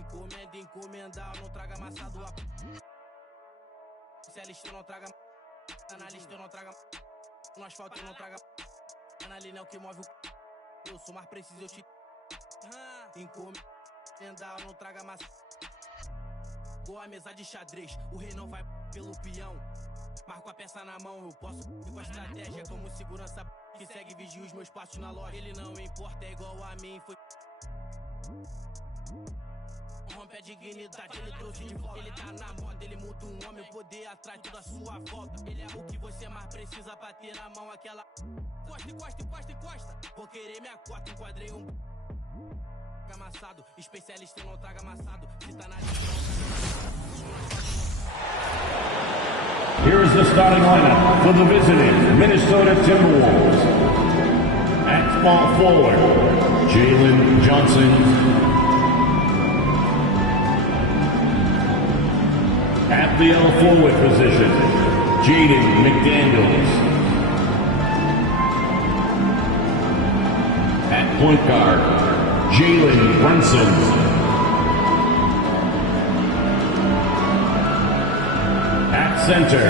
Encomenda, encomendar, não traga amassado. Especialista não traga. Analista não traga. No asfalto não traga. Analista é o que move o. Eu sou mais preciso, eu te. Encomendar, não traga massa. Boa mesa de xadrez, o rei não vai pelo peão. Marco a peça na mão, eu posso ir com a estratégia como segurança que segue vigia os meus passos na loja. Ele não importa, é igual a mim, foi. Rompe a dignidade, ele trouxe de volta. Ele tá na moda, ele muda um homem, o poder atrás toda a sua volta. Ele é o que você mais precisa pra ter na mão aquela. Costa, encosta, encosta, encosta. Vou querer minha cota, enquadrei um. Amassado, especialista não traga amassado. Se tá na lista, Here is the starting lineup for the visiting Minnesota Timberwolves. At small forward, Jalen Johnson. At the L forward position, Jaden McDaniels. At point guard, Jalen Brunson. At center,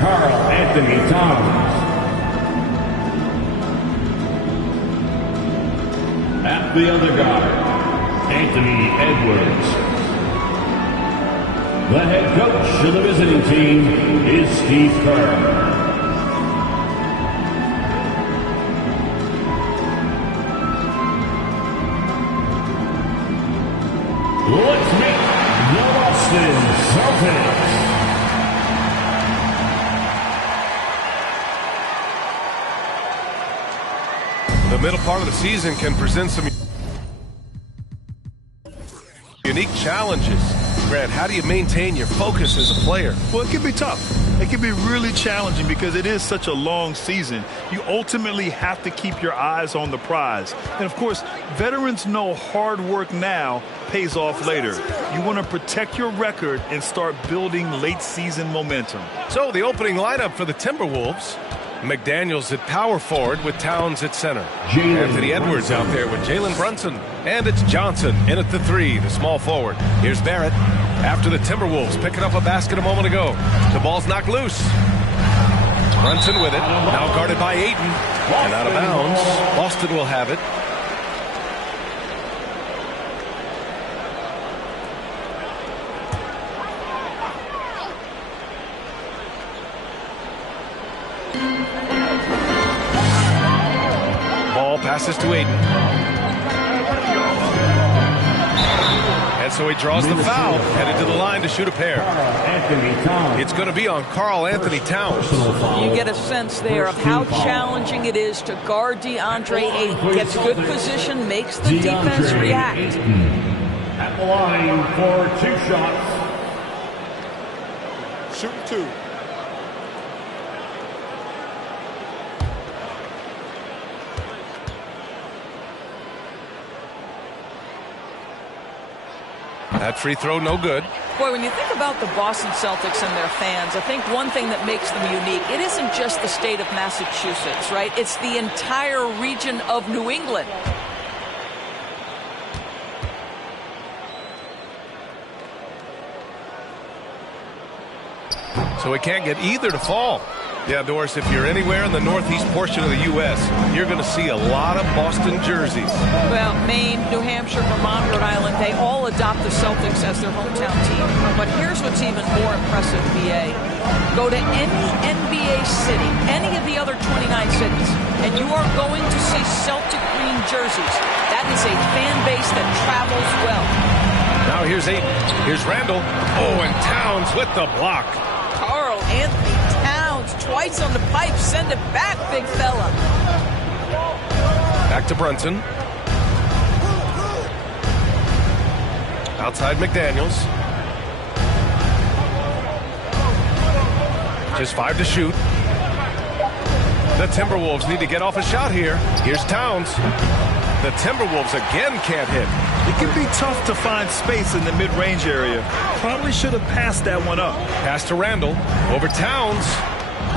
Carl Anthony Towns. At the other guard, Anthony Edwards. The head coach of the visiting team is Steve Kerr. Let's meet the Boston Celtics. The middle part of the season can present some unique challenges. Grant, how do you maintain your focus as a player? Well, it can be tough. It can be really challenging because it is such a long season. You ultimately have to keep your eyes on the prize. And, of course, veterans know hard work now pays off later. You want to protect your record and start building late-season momentum. So the opening lineup for the Timberwolves. McDaniels at power forward with Towns at center. Anthony Edwards out there with Jalen Brunson. And it's Johnson in at the 3, the small forward. Here's Barrett after the Timberwolves picking up a basket a moment ago. The ball's knocked loose. Brunson with it, now guarded by Ayton. And out of bounds, Boston will have it. Passes to Ayton. And so he draws the foul, headed to the line to shoot a pair. It's going to be on Carl Anthony Towns. You get a sense there of how challenging it is to guard DeAndre Ayton. Gets good position, makes the defense react. At the line for 2 shots. Shoot 2. That free throw, no good. Boy, when you think about the Boston Celtics and their fans, I think one thing that makes them unique, it isn't just the state of Massachusetts, right? It's the entire region of New England. So it can't get either to fall. Yeah, Doris, if you're anywhere in the northeast portion of the U.S., you're going to see a lot of Boston jerseys. Well, Maine, New Hampshire, Vermont, Rhode Island, they all adopt the Celtics as their hometown team. But here's what's even more impressive, BA. Go to any NBA city, any of the other 29 cities, and you are going to see Celtic green jerseys. That is a fan base that travels well. Now here's Ayton. Here's Randall. Oh, and Towns with the block. Carl Anthony twice on the pipe, send it back, big fella. Back to Brunson. Outside McDaniels. Just 5 to shoot. The Timberwolves need to get off a shot here. Here's Towns. The Timberwolves again can't hit. It can be tough to find space in the mid-range area. Probably should have passed that one up. Pass to Randall. Over Towns.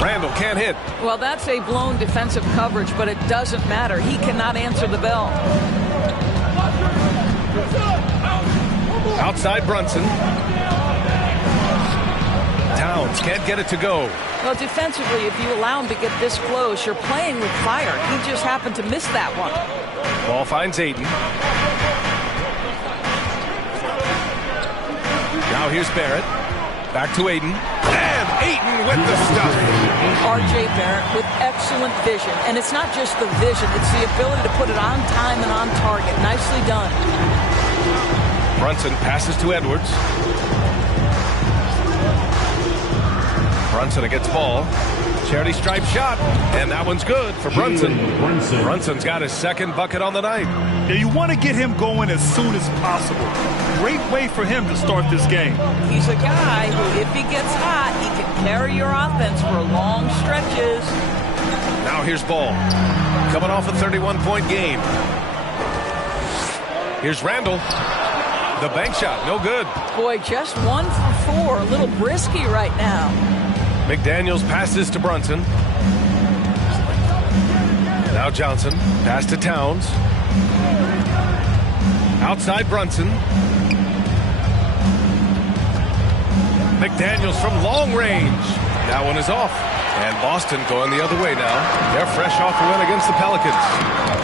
Randall can't hit. Well, that's a blown defensive coverage, but it doesn't matter. He cannot answer the bell. Outside Brunson. Towns can't get it to go. Well, defensively, if you allow him to get this close, you're playing with fire. He just happened to miss that one. Ball finds Ayton. Now here's Barrett. Back to Ayton. And Ayton with the stuff. R.J. Barrett with excellent vision. And it's not just the vision. It's the ability to put it on time and on target. Nicely done. Brunson passes to Edwards. Brunson against ball. Charity stripe shot. And that one's good for Brunson. Brunson's got his second bucket on the night. Yeah, you want to get him going as soon as possible. Great way for him to start this game. He's a guy who, if he gets hot, he can carry your offense for long stretches. Now here's Ball. Coming off a 31-point game. Here's Randall. The bank shot, no good. Boy, just 1 for 4. A little brisky right now. McDaniels passes to Brunson. Now Johnson. Pass to Towns. Outside Brunson. McDaniels from long range. That one is off. And Boston going the other way now. They're fresh off a win against the Pelicans.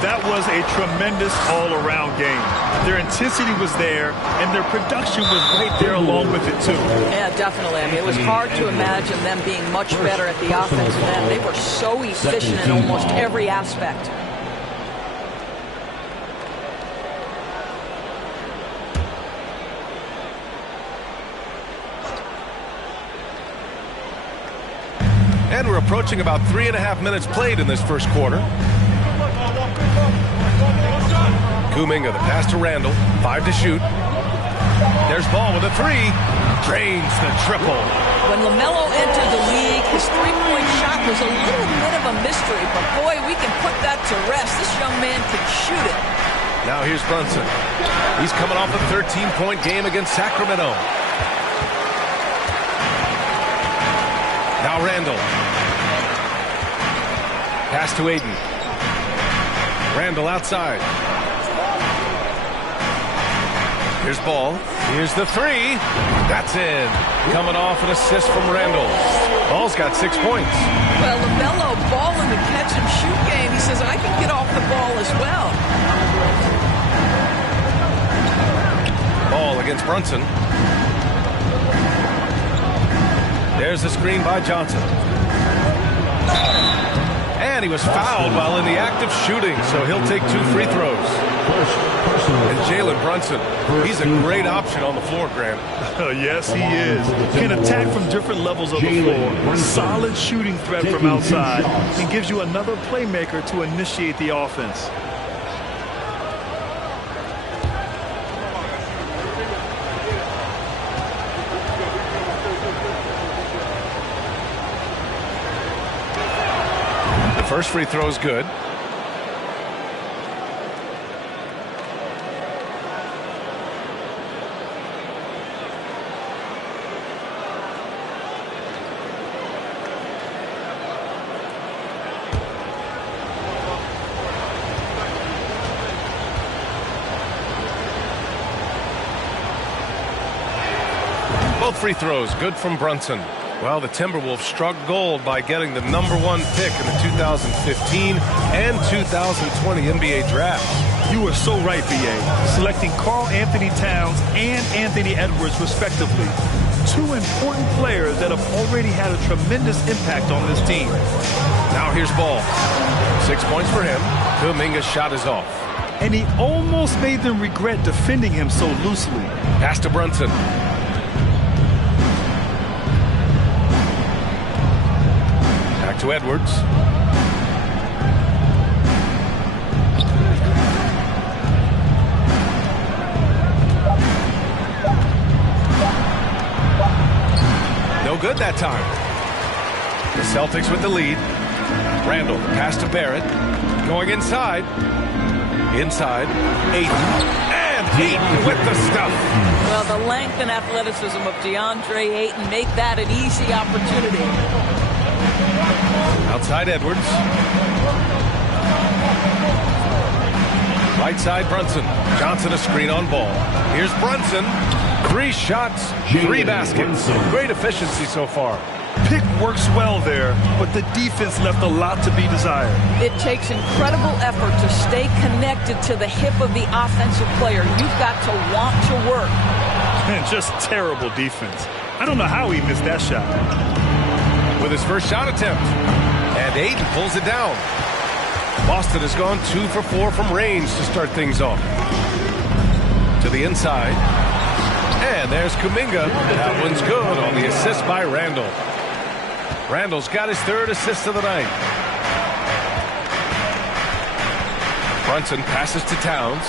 That was a tremendous all-around game. Their intensity was there, and their production was right there along with it, too. Yeah, definitely. I mean, it was hard to imagine them being much better at the offensive end. They were so efficient in almost every aspect. And we're approaching about 3.5 minutes played in this first quarter. Kuminga, the pass to Randall. 5 to shoot. There's Ball with a 3. Drains the triple. When LaMelo entered the league, his three-point shot was a little bit of a mystery. But, boy, we can put that to rest. This young man can shoot it. Now here's Brunson. He's coming off a 13-point game against Sacramento. Now Randall. Pass to Ayton. Randall outside. Here's Ball. Here's the 3. That's in. Coming off an assist from Randall. Ball's got 6 points. Well, LaMelo, Ball in the catch-and-shoot game. He says, I can get off the ball as well. Ball against Brunson. There's the screen by Johnson. And he was fouled while in the act of shooting, so he'll take 2 free throws. And Jalen Brunson, he's a great option on the floor, Grant. Yes, he is. Can attack from different levels of the floor. Solid shooting threat from outside. And gives you another playmaker to initiate the offense. First free throw is good. Both free throws good from Brunson. Well, the Timberwolves struck gold by getting the #1 pick in the 2015 and 2020 NBA draft. You are so right, B.A. Selecting Karl Anthony Towns and Anthony Edwards, respectively. 2 important players that have already had a tremendous impact on this team. Now here's Ball. 6 points for him. Kuminga's shot is off. And he almost made them regret defending him so loosely. Pass to Brunson. To Edwards. No good that time. The Celtics with the lead. Randall, pass to Barrett. Going inside. Inside. Ayton. And Ayton with the stuff. Well, the length and athleticism of DeAndre Ayton make that an easy opportunity. Outside Edwards. Right side, Brunson. Johnson a screen on ball. Here's Brunson. 3 shots, 3 baskets. Great efficiency so far. Pick works well there, but the defense left a lot to be desired. It takes incredible effort to stay connected to the hip of the offensive player. You've got to want to work. And just terrible defense. I don't know how he missed that shot. With his first shot attempt. And Aiden pulls it down. Boston has gone 2 for 4 from range to start things off. To the inside. And there's Kuminga. That one's good on the assist by Randall. Randall's got his 3rd assist of the night. Brunson passes to Towns.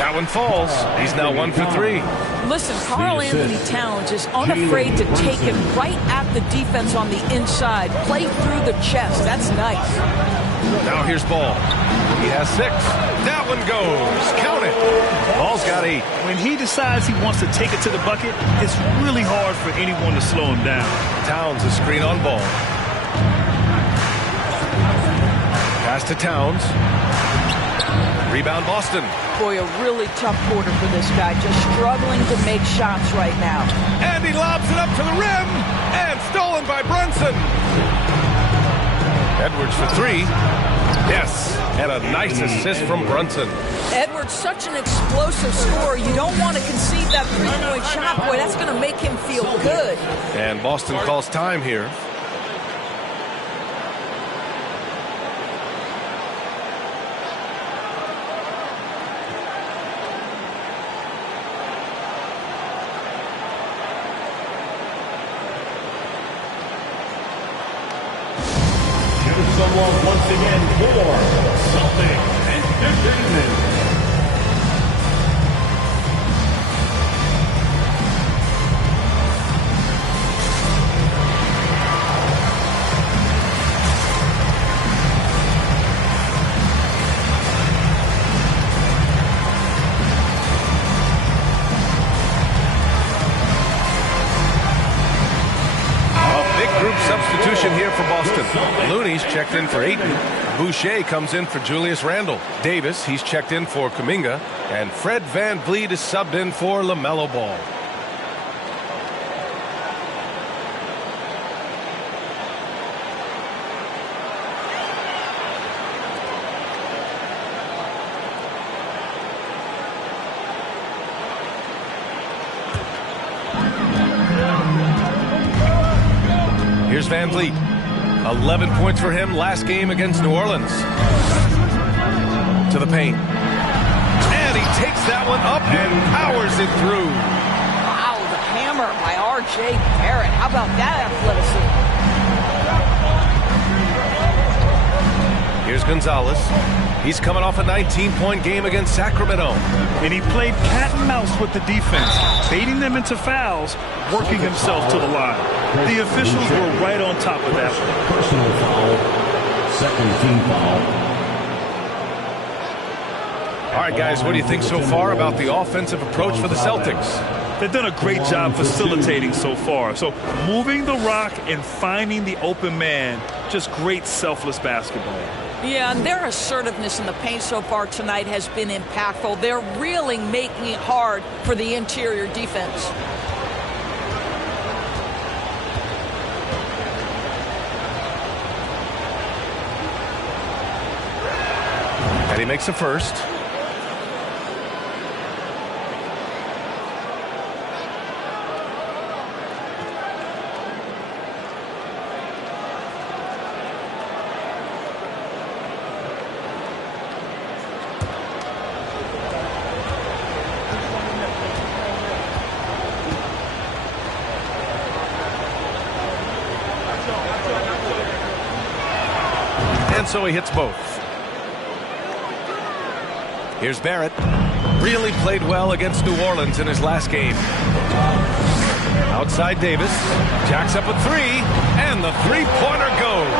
That one falls. He's now 1 for 3. Listen, Karl Anthony Towns is unafraid to take it right at the defense on the inside. Play through the chest. That's nice. Now here's Ball. He has 6. That one goes. Count it. Ball's got 8. When he decides he wants to take it to the bucket, it's really hard for anyone to slow him down. Towns a screen on Ball. Pass to Towns. Rebound Boston. Boy, a really tough quarter for this guy. Just struggling to make shots right now. And he lobs it up to the rim. And stolen by Brunson. Edwards for 3. Yes, and a nice assist from Brunson. Edwards, such an explosive scorer. You don't want to concede that 3-point shot. Boy, that's going to make him feel good. And Boston calls time here. Someone once again for Celtics Entertainment. Substitution here for Boston. Looney's checked in for Ayton. Boucher comes in for Julius Randle. Davis, he's checked in for Kuminga. And Fred VanVleet is subbed in for LaMelo Ball. Here's VanVleet. 11 points for him last game against New Orleans. To the paint. And he takes that one up and powers it through. Wow, the hammer by R.J. Barrett. How about that athleticism? Here's Gonzalez. He's coming off a 19-point game against Sacramento. And he played cat and mouse with the defense, baiting them into fouls, working himself to the line. The officials were right on top of that one. Personal foul. Second team foul. All right, guys, what do you think so far about the offensive approach for the Celtics? They've done a great job facilitating so far. So moving the rock and finding the open man, just great selfless basketball. Yeah, and their assertiveness in the paint so far tonight has been impactful. They're really making it hard for the interior defense. And he makes the first. And so he hits both. Here's Barrett. Really played well against New Orleans in his last game. Outside Davis. Jacks up a 3. And the three-pointer goes.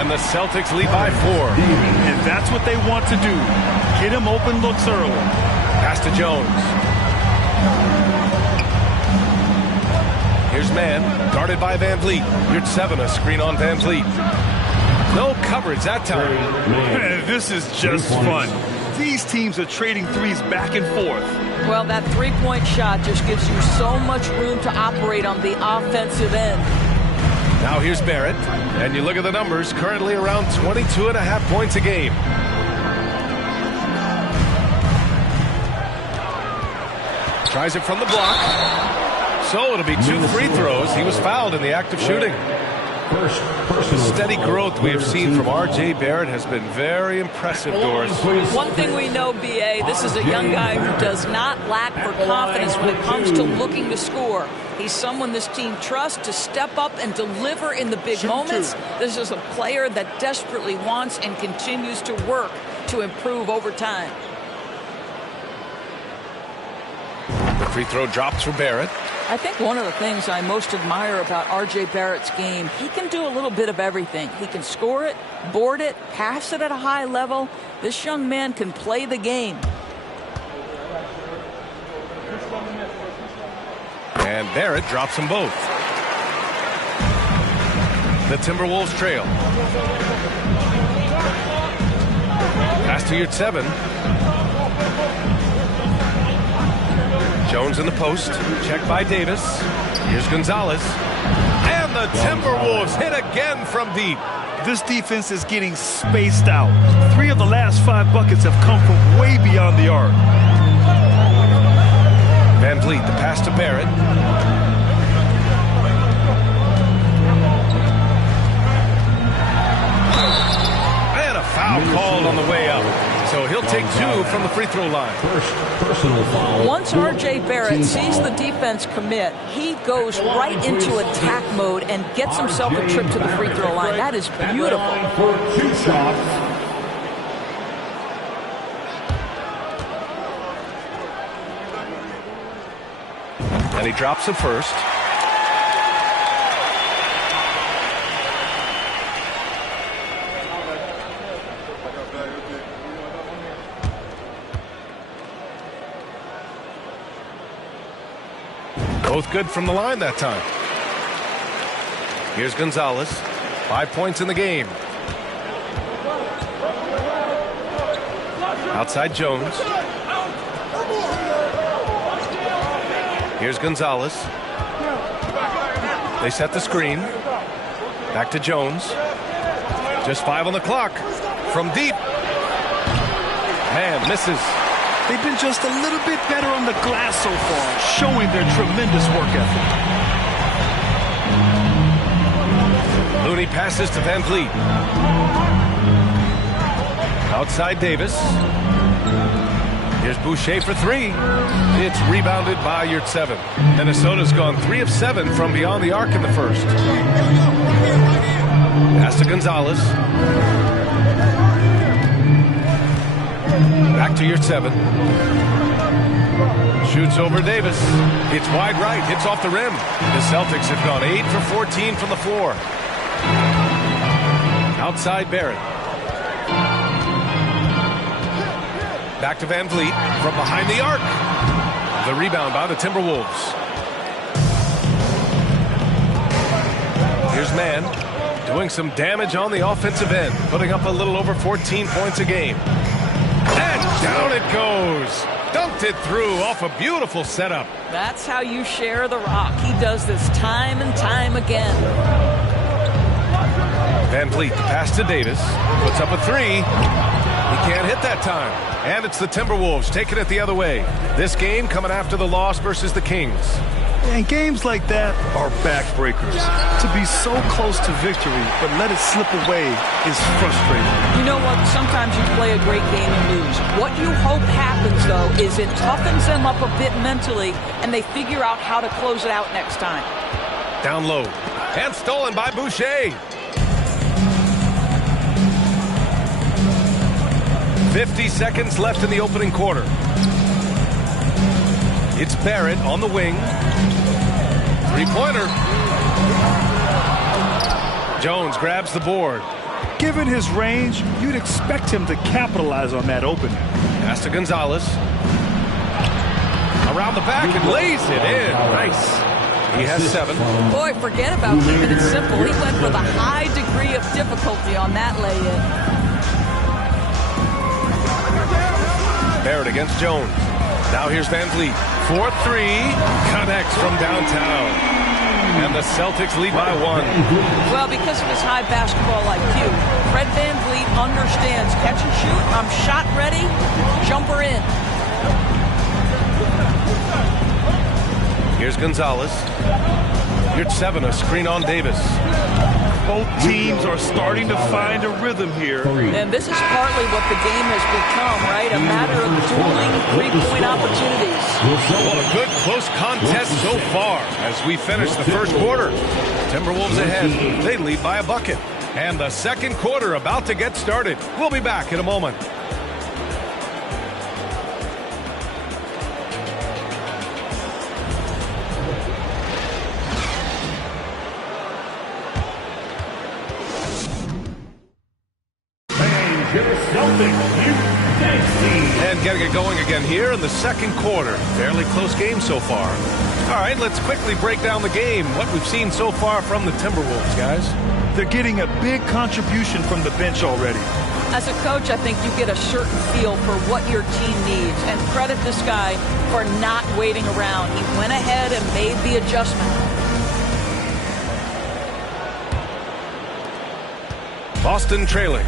And the Celtics lead by 4. And that's what they want to do. Get him open looks early. Pass to Jones. Here's Mann. Guarded by VanVleet. Yurtsevena screen on VanVleet. No coverage that time. Man, this is just fun. These teams are trading threes back and forth. Well, that three-point shot just gives you so much room to operate on the offensive end. Now here's Barrett, and you look at the numbers, currently around 22.5 points a game. Tries it from the block. So it'll be 2 free throws. He was fouled in the act of shooting. The steady growth we have seen from R.J. Barrett has been very impressive, Doris. One thing we know, B.A., this is a young guy who does not lack for confidence when it comes to looking to score. He's someone this team trusts to step up and deliver in the big moments. This is a player that desperately wants and continues to work to improve over time. The free throw drops for Barrett. I think one of the things I most admire about R.J. Barrett's game, he can do a little bit of everything. He can score it, board it, pass it at a high level. This young man can play the game. And Barrett drops them both. The Timberwolves trail. Pass to Yurtseven. Jones in the post. Checked by Davis. Here's Gonzalez. And the Timberwolves hit again from deep. This defense is getting spaced out. 3 of the last 5 buckets have come from way beyond the arc. Van Vliet, the pass to Barrett. And a foul called on the way up. So he'll take 2 from the free throw line. Personal foul. Once R.J. Barrett sees the defense commit, he goes right into attack mode and gets himself a trip to the free throw line. That is beautiful. For 2 shots. And he drops the first. Both good from the line that time. Here's Gonzalez. 5 points in the game. Outside Jones. Here's Gonzalez. They set the screen. Back to Jones. Just 5 on the clock. From deep. Man, misses. They've been just a little bit better on the glass so far, showing their tremendous work ethic. Looney passes to Van Vliet. Outside Davis. Here's Boucher for 3. It's rebounded by Yurtseven. Minnesota's gone 3 of 7 from beyond the arc in the first. Pass to Gonzalez. Back to Yurtseven. Shoots over Davis. It's wide right. Hits off the rim. The Celtics have gone 8 for 14 from the floor. Outside Barrett. Back to Van Vliet from behind the arc. The rebound by the Timberwolves. Here's Mann doing some damage on the offensive end, putting up a little over 14 points a game. And down it goes. Dunked it through off a beautiful setup. That's how you share the rock. He does this time and time again. Van Vliet, the pass to Davis. Puts up a 3. He can't hit that time. And it's the Timberwolves taking it the other way. This game coming after the loss versus the Kings. And games like that are backbreakers. To be so close to victory, but let it slip away is frustrating. You know what? Sometimes you play a great game and lose. What you hope happens, though, is it toughens them up a bit mentally, and they figure out how to close it out next time. Down low. And stolen by Boucher. 50 seconds left in the opening quarter. It's Barrett on the wing. Three-pointer. Jones grabs the board. Given his range, you'd expect him to capitalize on that opening. Pass to Gonzalez. Around the back and lays it in. Nice. He has 7. Boy, forget about keeping it simple. He went for the high degree of difficulty on that lay-in. Barrett against Jones. Now here's Van Vliet. 4-3. Connects from downtown. And the Celtics lead by 1. Well, because of his high basketball IQ, Fred Van Vliet understands catch and shoot. I'm shot ready. Jumper in. Here's Gonzalez. Here's 7, a screen on Davis. Both teams are starting to find a rhythm here. And this is partly what the game has become, right? A matter of dueling three-point opportunities. Well, a good close contest so far as we finish the first quarter. Timberwolves ahead. They lead by a bucket. And the second quarter about to get started. We'll be back in a moment. And getting it going again here in the second quarter. Fairly close game so far. All right, let's quickly break down the game. What we've seen so far from the Timberwolves, guys. They're getting a big contribution from the bench already. As a coach, I think you get a certain feel for what your team needs. And credit this guy for not waiting around. He went ahead and made the adjustment. Boston trailing.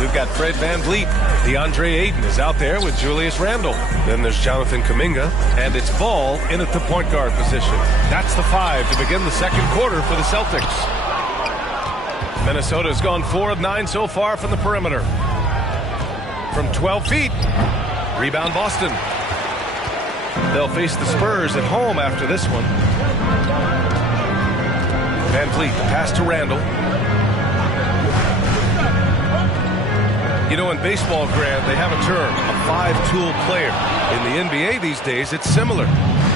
We've got Fred Van Vliet. DeAndre Ayton is out there with Julius Randle. Then there's Jonathan Kuminga. And it's Ball in at the point guard position. That's the 5 to begin the second quarter for the Celtics. Minnesota's gone 4 of 9 so far from the perimeter. From 12 feet. Rebound Boston. They'll face the Spurs at home after this one. Van Vliet, pass to Randle. You know, in baseball, Grant, they have a term, a 5-tool player. In the NBA these days, it's similar.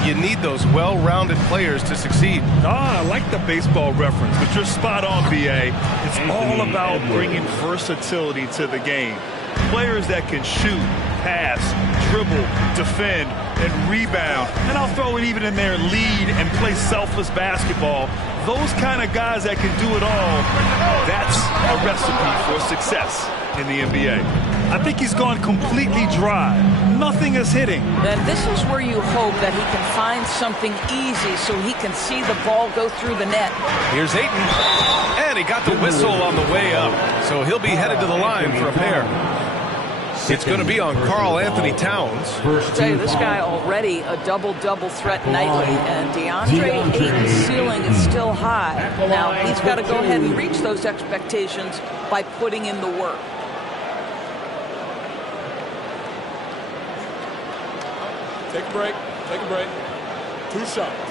You need those well-rounded players to succeed. I like the baseball reference, but you're spot on, BA. It's all about bringing versatility to the game. Players that can shoot, pass, dribble, defend, and rebound. And I'll throw it even in there, lead and play selfless basketball. Those kind of guys that can do it all, that's a recipe for success in the NBA. I think he's gone completely dry. Nothing is hitting. And this is where you hope that he can find something easy so he can see the ball go through the net. Here's Ayton. And he got the whistle on the way up. So he'll be headed to the line for a pair. It's going to be on Karl Anthony Towns. I'll tell you, this guy already a double-double threat nightly, and DeAndre Ayton's ceiling is still high. Now, he's got to go ahead and reach those expectations by putting in the work. Take a break. Take a break. 2 shots.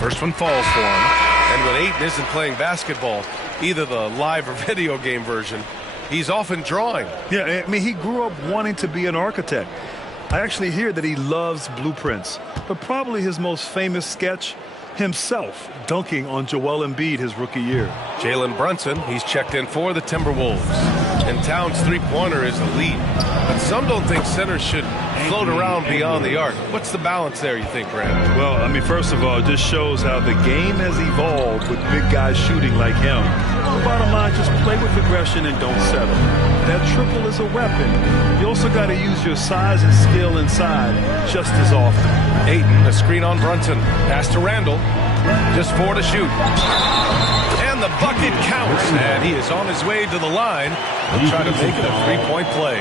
First one falls for him. And when Ayton isn't playing basketball, either the live or video game version, he's often drawing. Yeah, I mean, he grew up wanting to be an architect. I actually hear that he loves blueprints. But probably his most famous sketch, himself dunking on Joel Embiid his rookie year. Jalen Brunson, he's checked in for the Timberwolves. And Towns' three-pointer is elite. But some don't think centers should float around beyond the arc. What's the balance there, you think, Brad? Well, I mean, first of all, it just shows how the game has evolved with big guys shooting like him. The bottom line, just play with aggression and don't settle. That triple is a weapon. You also got to use your size and skill inside just as often. Ayton, a screen on Brunson. Pass to Randle. Just 4 to shoot. And the bucket counts. And he is on his way to the line. He'll try to make it a three-point play.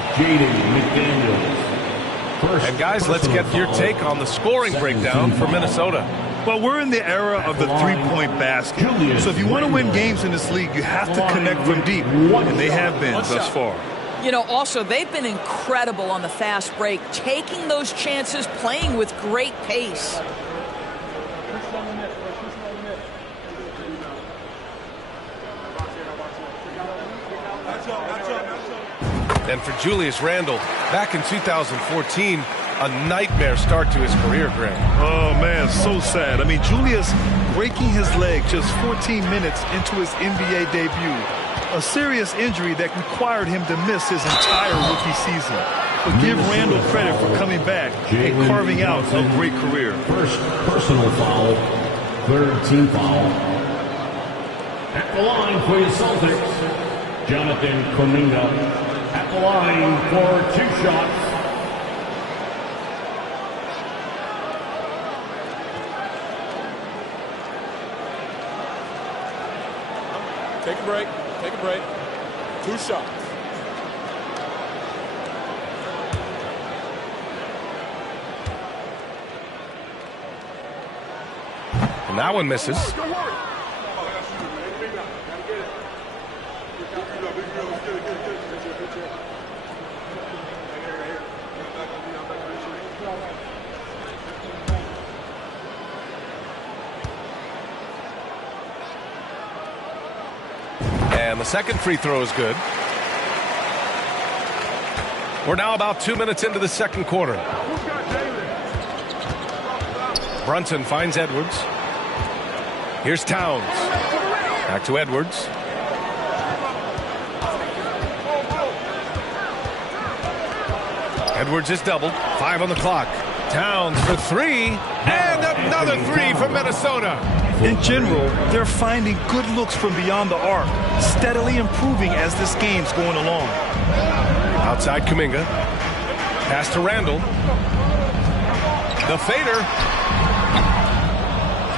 And guys, let's get your take on the scoring breakdown for Minnesota. Well, we're in the era of the three-point basket. So if you want to win games in this league, you have to connect from deep. And they have been thus far. You know, also, they've been incredible on the fast break, taking those chances, playing with great pace. And for Julius Randle, back in 2014, a nightmare start to his career, Greg. Oh, man, so sad. I mean, Julius breaking his leg just 14 minutes into his NBA debut. a serious injury that required him to miss his entire rookie season. But give Randall credit for coming back and carving out a great career. First personal foul, third team foul. At the line for your Celtics, Jonathan Kuminga. At the line for 2 shots. Take a break. Take a break. 2 shots. And that one misses. And the second free throw is good. We're now about 2 minutes into the second quarter. Brunson finds Edwards. Here's Towns. Back to Edwards. Edwards is doubled. 5 on the clock. Towns for 3. And another 3 from Minnesota. In general, they're finding good looks from beyond the arc, steadily improving as this game's going along. Outside Kuminga. Pass to Randall. The fader.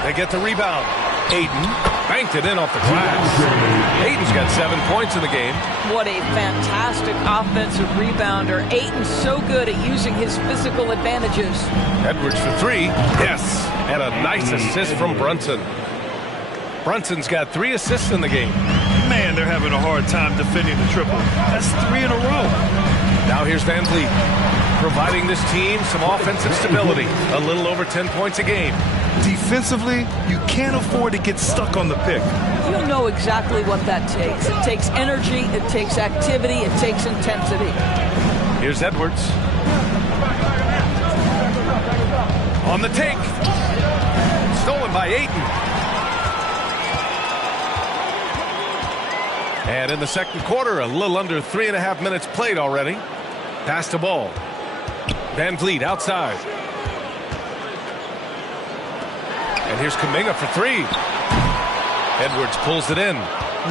They get the rebound. Ayton banked it in off the glass. Ayton's got 7 points in the game. What a fantastic offensive rebounder. Ayton's so good at using his physical advantages. Edwards for 3. Yes. And a nice assist from Brunson. Brunson's got 3 assists in the game. Man, they're having a hard time defending the triple. That's 3 in a row. Now here's Van Vliet, providing this team some offensive stability. A little over 10 points a game. Defensively, you can't afford to get stuck on the pick. You know exactly what that takes. It takes energy, it takes activity, it takes intensity. Here's Edwards. On the take. Stolen by Ayton. And in the second quarter, a little under 3.5 minutes played already. Pass to ball. Van Vliet outside. And here's Kuminga for 3. Edwards pulls it in.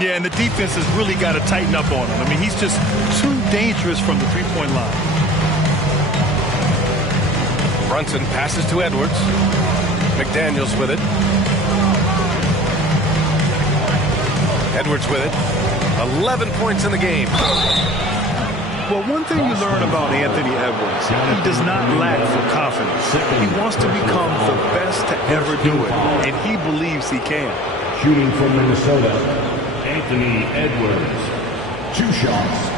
Yeah, and the defense has really got to tighten up on him. I mean, he's just too dangerous from the three-point line. Brunson passes to Edwards. McDaniels with it. Edwards with it. 11 points in the game. Well, one thing you learn about Anthony Edwards, he does not lack for confidence. He wants to become the best to ever do it, and he believes he can. Shooting from Minnesota, Anthony Edwards. 2 shots.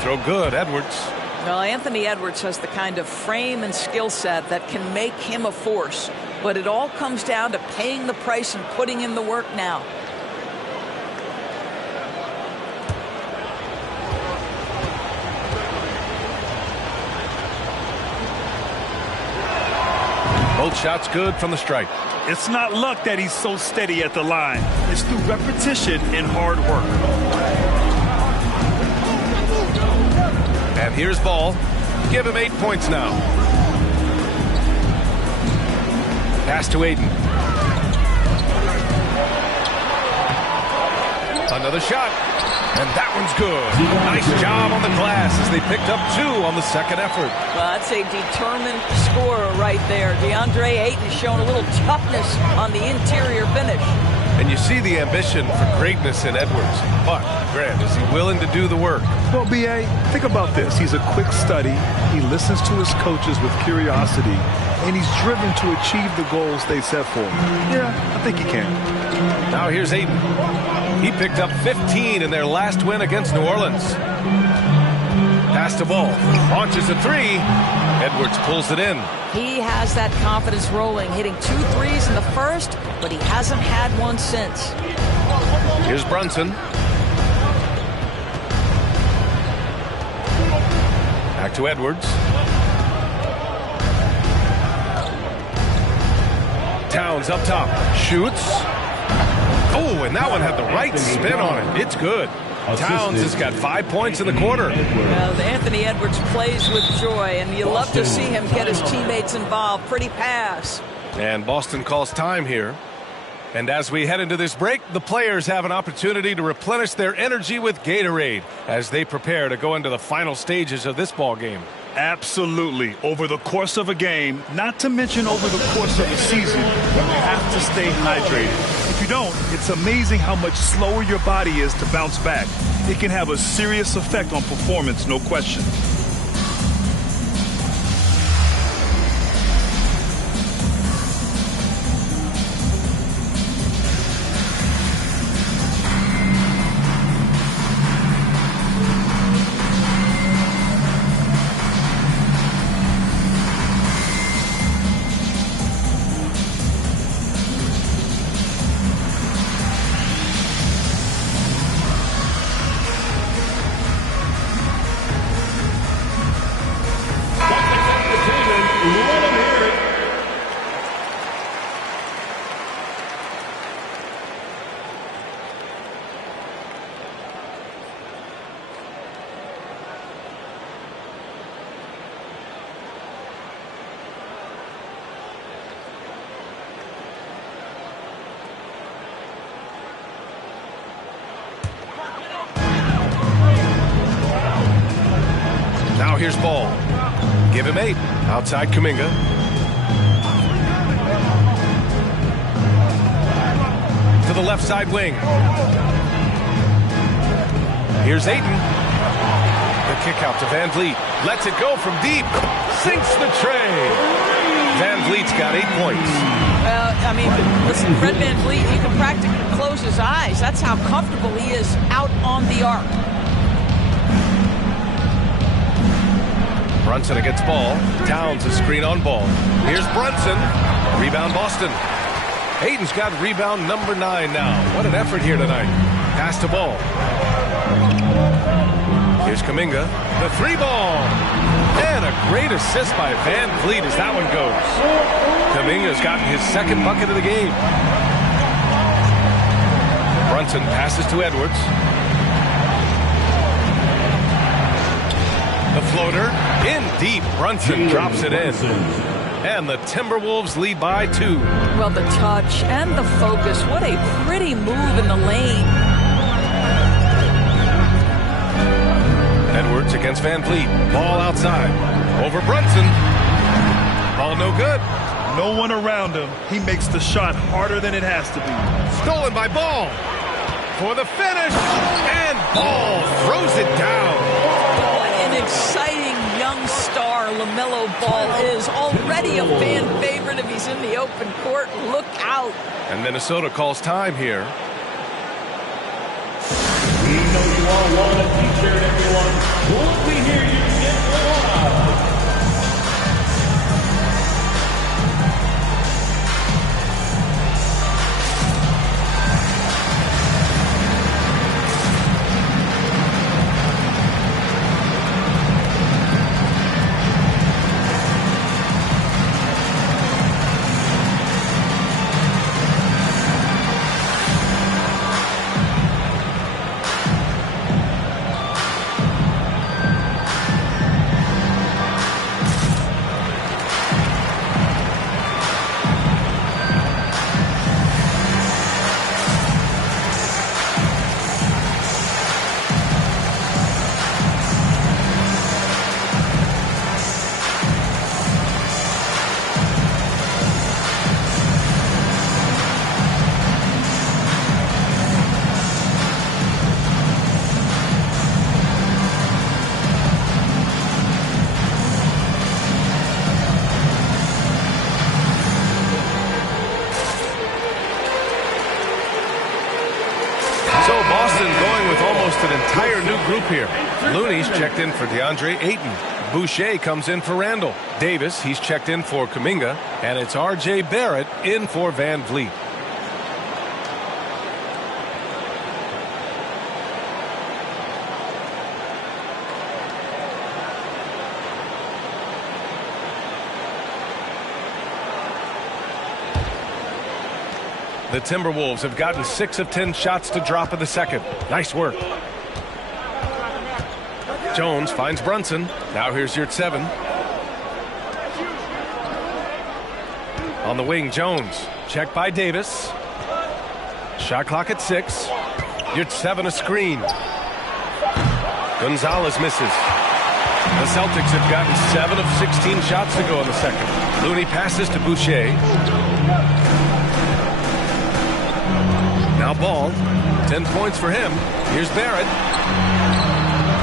Throw good, Edwards. Well, Anthony Edwards has the kind of frame and skill set that can make him a force. But it all comes down to paying the price and putting in the work now. Both shots good from the stripe. It's not luck that he's so steady at the line. It's through repetition and hard work. And here's Ball. Give him 8 points now. Pass to Ayton. Another shot. And that one's good. Nice job on the glass as they picked up 2 on the second effort. Well, that's a determined scorer right there. DeAndre Ayton showing a little toughness on the interior finish. And you see the ambition for greatness in Edwards. But, Grant, is he willing to do the work? Well, B.A., think about this. He's a quick study. He listens to his coaches with curiosity. And he's driven to achieve the goals they set for him. Yeah, I think he can. Now here's Ayton. He picked up 15 in their last win against New Orleans. Pass to Ball. Launches a 3. Edwards pulls it in. He has that confidence rolling, hitting 2 threes in the first, but he hasn't had one since. Here's Brunson. Back to Edwards. Towns up top. Shoots. Oh, and that one had the right spin on it. It's good. Towns has got 5 points in the quarter. Well, Anthony Edwards plays with joy, and you love to see him get his teammates involved. Pretty pass. And Boston calls time here. And as we head into this break, the players have an opportunity to replenish their energy with Gatorade as they prepare to go into the final stages of this ball game. Absolutely. Over the course of a game, not to mention over the course of a season, you have to stay hydrated. If you don't, it's amazing how much slower your body is to bounce back. It can have a serious effect on performance, no question. Now here's Ball. Give him 8. Outside Kuminga. To the left side wing. Here's Ayton. The kick out to Van Vliet. Lets it go from deep. Sinks the tray. Van Vliet's got 8 points. Well, I mean, listen, Fred Van Vliet, he can practically close his eyes. That's how comfortable he is out on the arc. Brunson against Ball. Towns a screen on Ball. Here's Brunson. Rebound Boston. Hayden's got rebound number 9 now. What an effort here tonight. Pass to Ball. Here's Kuminga. The 3-ball. And a great assist by Van Vliet as that one goes. Kuminga's gotten his 2nd bucket of the game. Brunson passes to Edwards. The floater in deep. Brunson drops it in. And the Timberwolves lead by 2. Well, the touch and the focus. What a pretty move in the lane. Edwards against Van Vliet. Ball outside. Over Brunson. Ball no good. No one around him. He makes the shot harder than it has to be. Stolen by Ball. For the finish. And Ball throws it down. Exciting young star LaMelo Ball is already a fan favorite if he's in the open court. Look out. And Minnesota calls time here. We know you all want a t-shirt, everyone. Won't we hear you get loud? An entire new group here. Looney's checked in for DeAndre Ayton. Boucher comes in for Randall. Davis, he's checked in for Kuminga. And it's R.J. Barrett in for Van Vliet. The Timberwolves have gotten 6 of 10 shots to drop in the second. Nice work. Jones finds Brunson. Now here's your 7. On the wing, Jones. Checked by Davis. Shot clock at 6. Your 7 a screen. Gonzalez misses. The Celtics have gotten 7 of 16 shots to go in the second. Looney passes to Boucher. Now Ball. 10 points for him. Here's Barrett.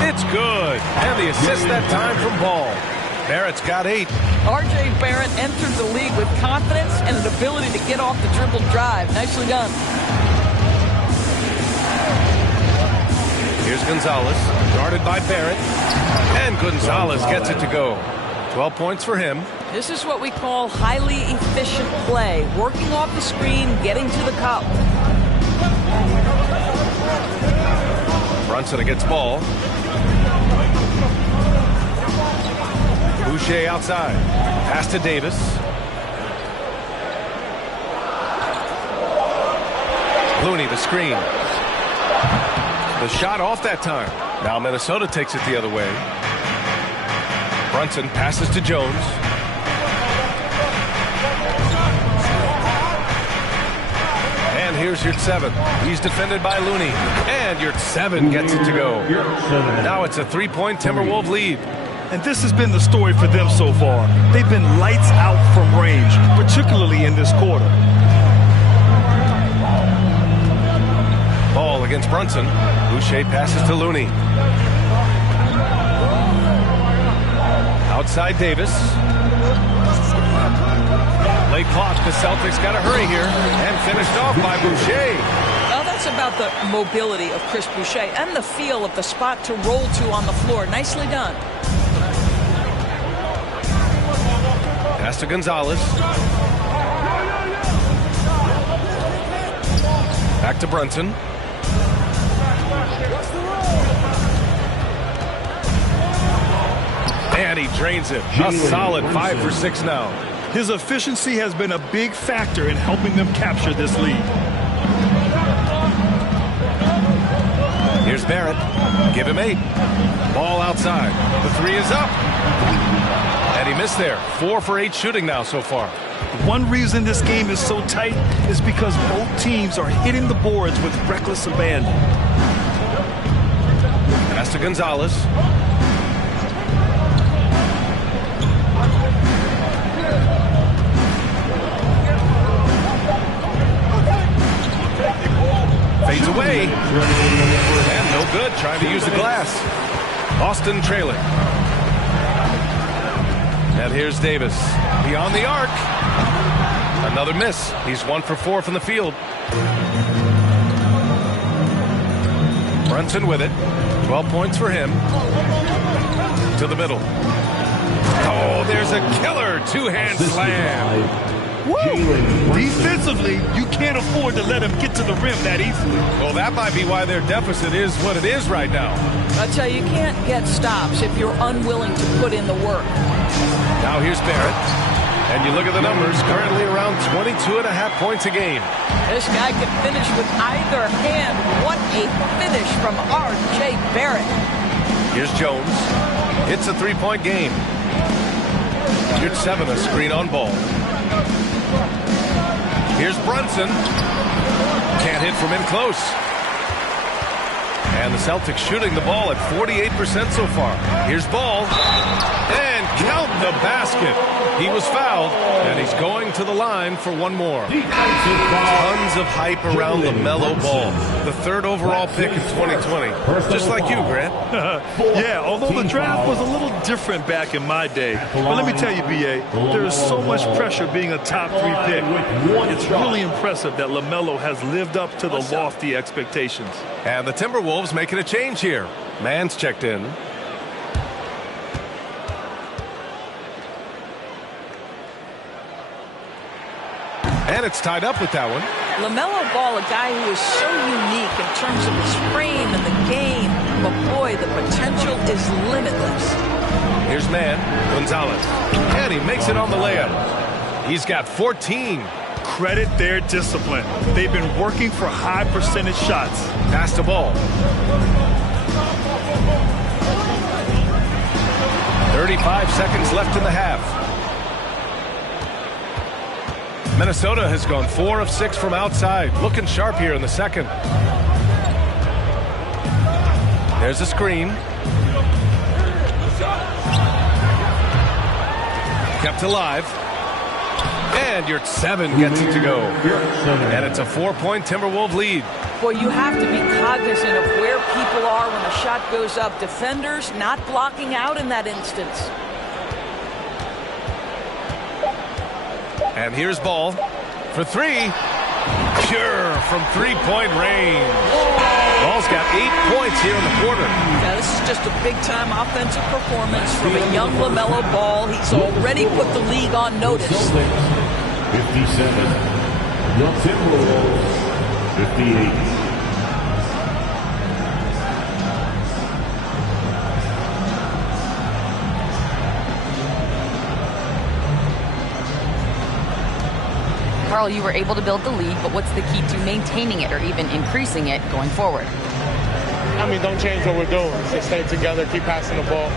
It's good. And the assist that time from Ball. Barrett's got 8. R.J. Barrett entered the league with confidence and an ability to get off the dribble drive. Nicely done. Here's Gonzalez, guarded by Barrett. And Gonzalez gets it to go. 12 points for him. This is what we call highly efficient play. Working off the screen, getting to the cup. Brunson against Ball. Boucher outside. Pass to Davis. Looney the screen. The shot off that time. Now Minnesota takes it the other way. Brunson passes to Jones. And here's your 7. He's defended by Looney. And your 7 gets it to go. Now it's a 3-point Timberwolves lead. And this has been the story for them so far. They've been lights out from range, particularly in this quarter. Ball against Brunson. Boucher passes to Looney. Outside Davis. Late clock. The Celtics got to hurry here. And finished off by Boucher. Well, that's about the mobility of Chris Boucher and the feel of the spot to roll to on the floor. Nicely done. Pass to Gonzalez. Back to Brunson. And he drains it. A solid 5 for 6 now. His efficiency has been a big factor in helping them capture this lead. Here's Barrett. Give him 8. Ball outside. The 3 is up. And he missed there. 4 for 8 shooting now so far. One reason this game is so tight is because both teams are hitting the boards with reckless abandon. Pass to Gonzalez. Fades away. And no good. Trying to use the glass. Boston trailing. And here's Davis. Beyond the arc. Another miss. He's 1 for 4 from the field. Brunson with it. 12 points for him. To the middle. Oh, there's a killer 2-hand slam. Woo! Defensively, you can't afford to let him get to the rim that easily. Well, that might be why their deficit is what it is right now. I tell you, you can't get stops if you're unwilling to put in the work. Now here's Barrett. And you look at the numbers, currently around 22.5 points a game. This guy can finish with either hand. What a finish from R.J. Barrett. Here's Jones. It's a 3-point game. Here's 7, a screen on Ball. Here's Brunson. Can't hit from in close. And the Celtics shooting the ball at 48% so far. Here's Ball. And count the basket. He was fouled, and he's going to the line for one more. Tons of hype around LaMelo Ball, the 3rd overall pick in 2020. Just like you, Grant. Yeah, although the draft was a little different back in my day. But let me tell you, B.A., there is so much pressure being a top 3 pick. It's really impressive that LaMelo has lived up to the lofty expectations. And the Timberwolves making a change here. Mann's checked in. And it's tied up with that one. LaMelo Ball, a guy who is so unique in terms of his frame and the game. But boy, the potential is limitless. Here's Mann, Gonzalez. And he makes it on the layup. He's got 14. Credit their discipline. They've been working for high percentage shots. Pass the ball. 35 seconds left in the half. Minnesota has gone 4 of 6 from outside. Looking sharp here in the second. There's a screen. Kept alive. And your 7 gets it to go. And it's a 4-point Timberwolves lead. Boy, you have to be cognizant of where people are when the shot goes up. Defenders not blocking out in that instance. And here's Ball for 3. Pure from three-point range. Ball's got 8 points here in the quarter. Yeah, this is just a big-time offensive performance from a young LaMelo Ball. He's already put the league on notice. 57. The Timberwolves, 58. Carl, you were able to build the lead, but what's the key to maintaining it or even increasing it going forward? I mean, don't change what we're doing. Just stay together, keep passing the ball,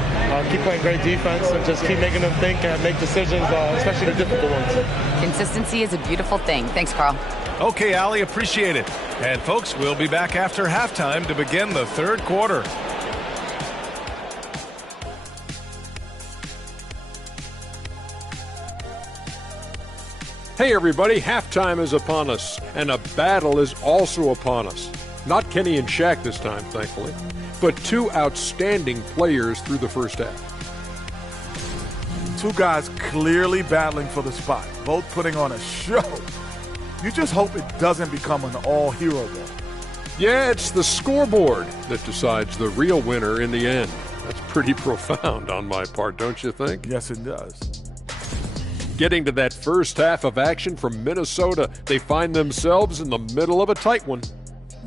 keep playing great defense, and just keep making them think and make decisions, especially the difficult ones. Consistency is a beautiful thing. Thanks, Carl. Okay, Allie, appreciate it. And folks, we'll be back after halftime to begin the third quarter. Hey everybody, halftime is upon us, and a battle is also upon us. Not Kenny and Shaq this time, thankfully, but 2 outstanding players through the first half. 2 guys clearly battling for the spot, both putting on a show. You just hope it doesn't become an all-hero ball. Yeah, it's the scoreboard that decides the real winner in the end. That's pretty profound on my part, don't you think? Yes, it does. Getting to that first half of action from Minnesota, they find themselves in the middle of a tight one.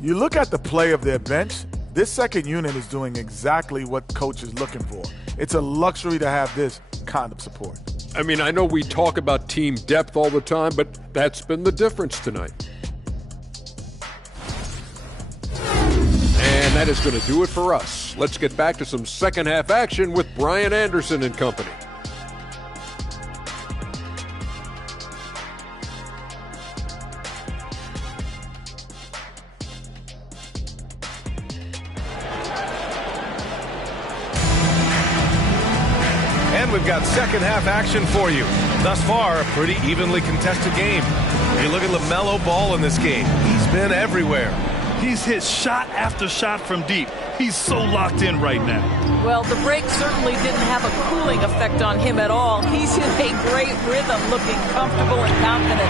You look at the play of their bench, this second unit is doing exactly what coach is looking for. It's a luxury to have this kind of support. I mean, I know we talk about team depth all the time, but that's been the difference tonight. And that is going to do it for us. Let's get back to some second half action with Brian Anderson and company. And we've got second half action for you. Thus far, a pretty evenly contested game. You look at LaMelo Ball in this game. He's been everywhere. He's hit shot after shot from deep. He's so locked in right now. Well, the break certainly didn't have a cooling effect on him at all. He's in a great rhythm, looking comfortable and confident.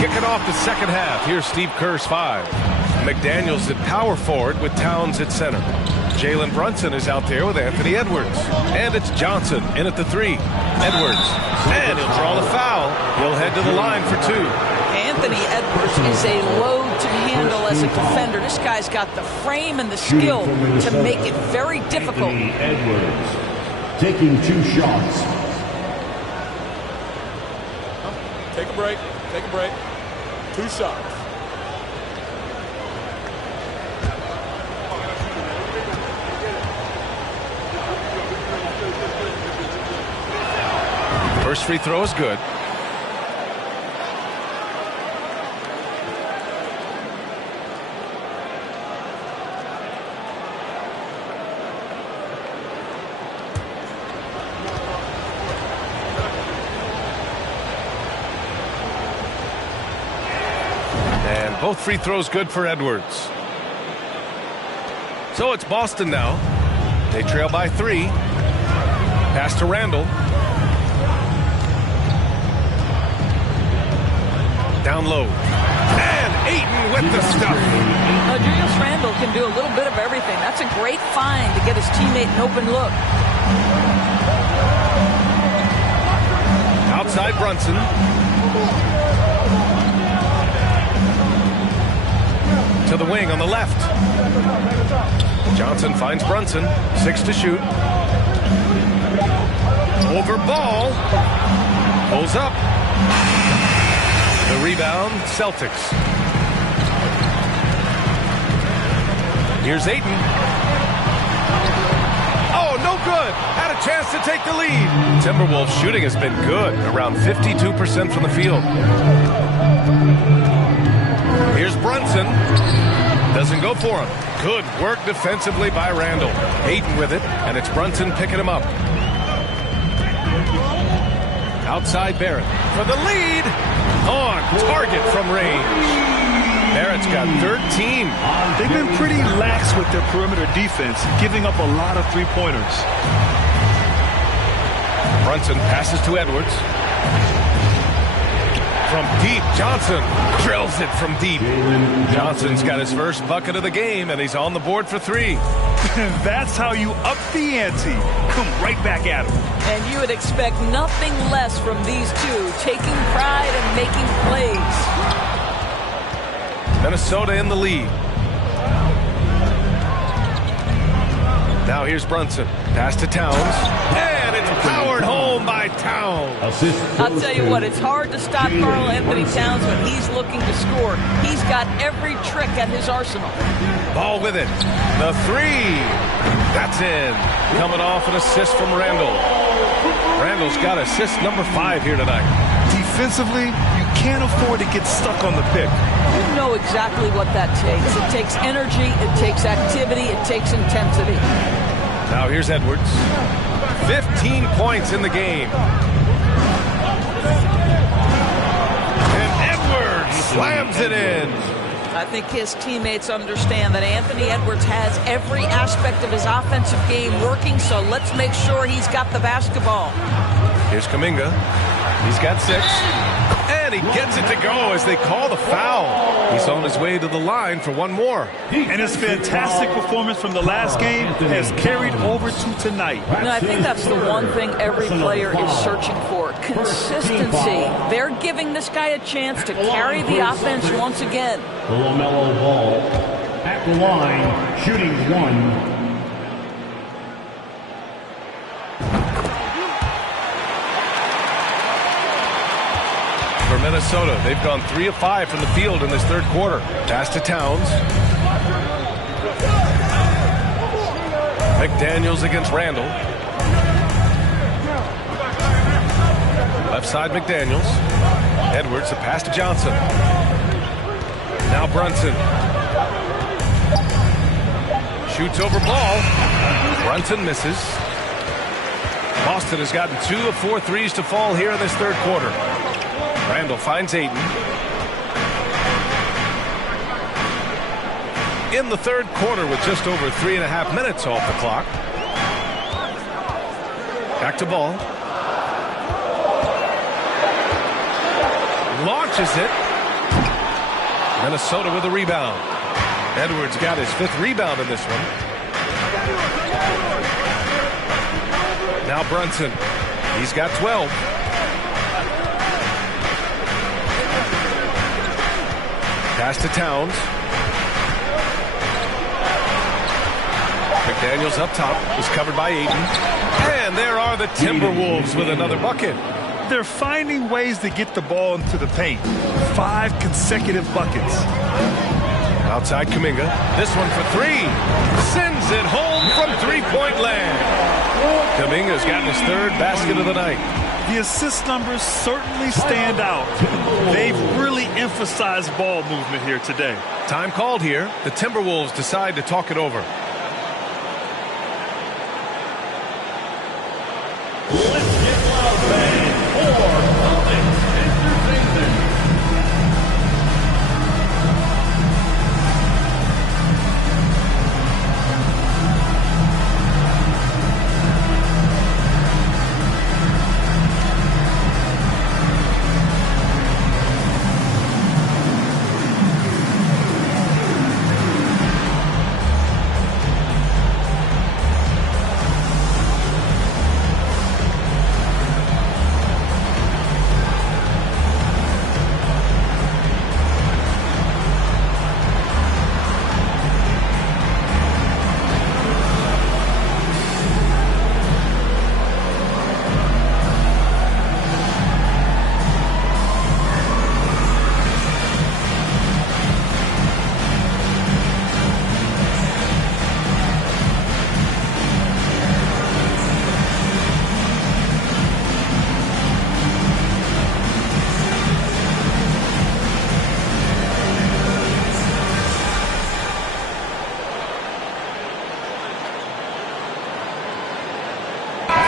Kicking off the second half, here's Steve Kerr's 5. McDaniels at power forward with Towns at center. Jalen Brunson is out there with Anthony Edwards. And it's Johnson in at the 3. Edwards. And he'll draw the foul. He'll head to the line for 2. Anthony Edwards is a load to handle as a defender. This guy's got the frame and the skill to make it very difficult. Anthony Edwards taking 2 shots. Take a break. Take a break. 2 shots. First free throw is good. And both free throws good for Edwards. So it's Boston now. They trail by 3. Pass to Randall. Down low. And Ayton with the stuff. Julius Randle can do a little bit of everything. That's a great find to get his teammate an open look. Outside Brunson. To the wing on the left. Johnson finds Brunson. 6 to shoot. Over Ball. Pulls up. The rebound, Celtics. Here's Ayton. Oh, no good. Had a chance to take the lead. Timberwolves shooting has been good, around 52% from the field. Here's Brunson. Doesn't go for him. Good work defensively by Randall. Ayton with it, and it's Brunson picking him up. Outside Barrett for the lead. On target from range. Barrett's got 13. They've been pretty lax with their perimeter defense, giving up a lot of three-pointers. Brunson passes to Edwards. From deep, Johnson drills it from deep. Johnson's got his first bucket of the game, and he's on the board for 3. That's how you up the ante. Come right back at him. And you would expect nothing less from these two, taking pride and making plays. Minnesota in the lead. Now here's Brunson. Pass to Towns. And it's powered home by Towns. I'll tell you what, it's hard to stop Karl Anthony Towns when he's looking to score. He's got every trick at his arsenal. Ball with it. The 3. That's in. Coming off an assist from Randall. Randall's got assist number 5 here tonight. Defensively, you can't afford to get stuck on the pick. You know exactly what that takes. It takes energy, it takes activity, it takes intensity. Now here's Edwards. 15 points in the game. And Edwards slams it in. I think his teammates understand that Anthony Edwards has every aspect of his offensive game working, so let's make sure he's got the basketball. Here's Kuminga. He's got 6. And he gets it to go as they call the foul. He's on his way to the line for one more. And his fantastic performance from the last game has carried over to tonight. No, I think that's the one thing every player is searching for. Consistency. They're giving this guy a chance to carry the offense once again. LaMelo Ball at the line, shooting 1. For Minnesota, they've gone 3 of 5 from the field in this third quarter. Pass to Towns. McDaniels against Randall. Left side McDaniels. Edwards, the pass to Johnson. Now Brunson. Shoots over ball. Brunson misses. Boston has gotten 2 of 4 threes to fall here in this third quarter. Randall finds Ayton. In the third quarter with just over 3.5 minutes off the clock. Back to Ball. Launches it. Minnesota with a rebound. Edwards got his 5th rebound in this one. Now Brunson. He's got 12. Pass to Towns. McDaniels up top. Is covered by Ayton. And there are the Timberwolves with another bucket. They're finding ways to get the ball into the paint. 5 consecutive buckets. Outside Kuminga. This one for 3. Sends it home from three-point land. Kuminga's gotten his 3rd basket of the night. The assist numbers certainly stand out. They've really emphasized ball movement here today. Time called here. The Timberwolves decide to talk it over. Let's get loud, man. 4 Celtics, Mr.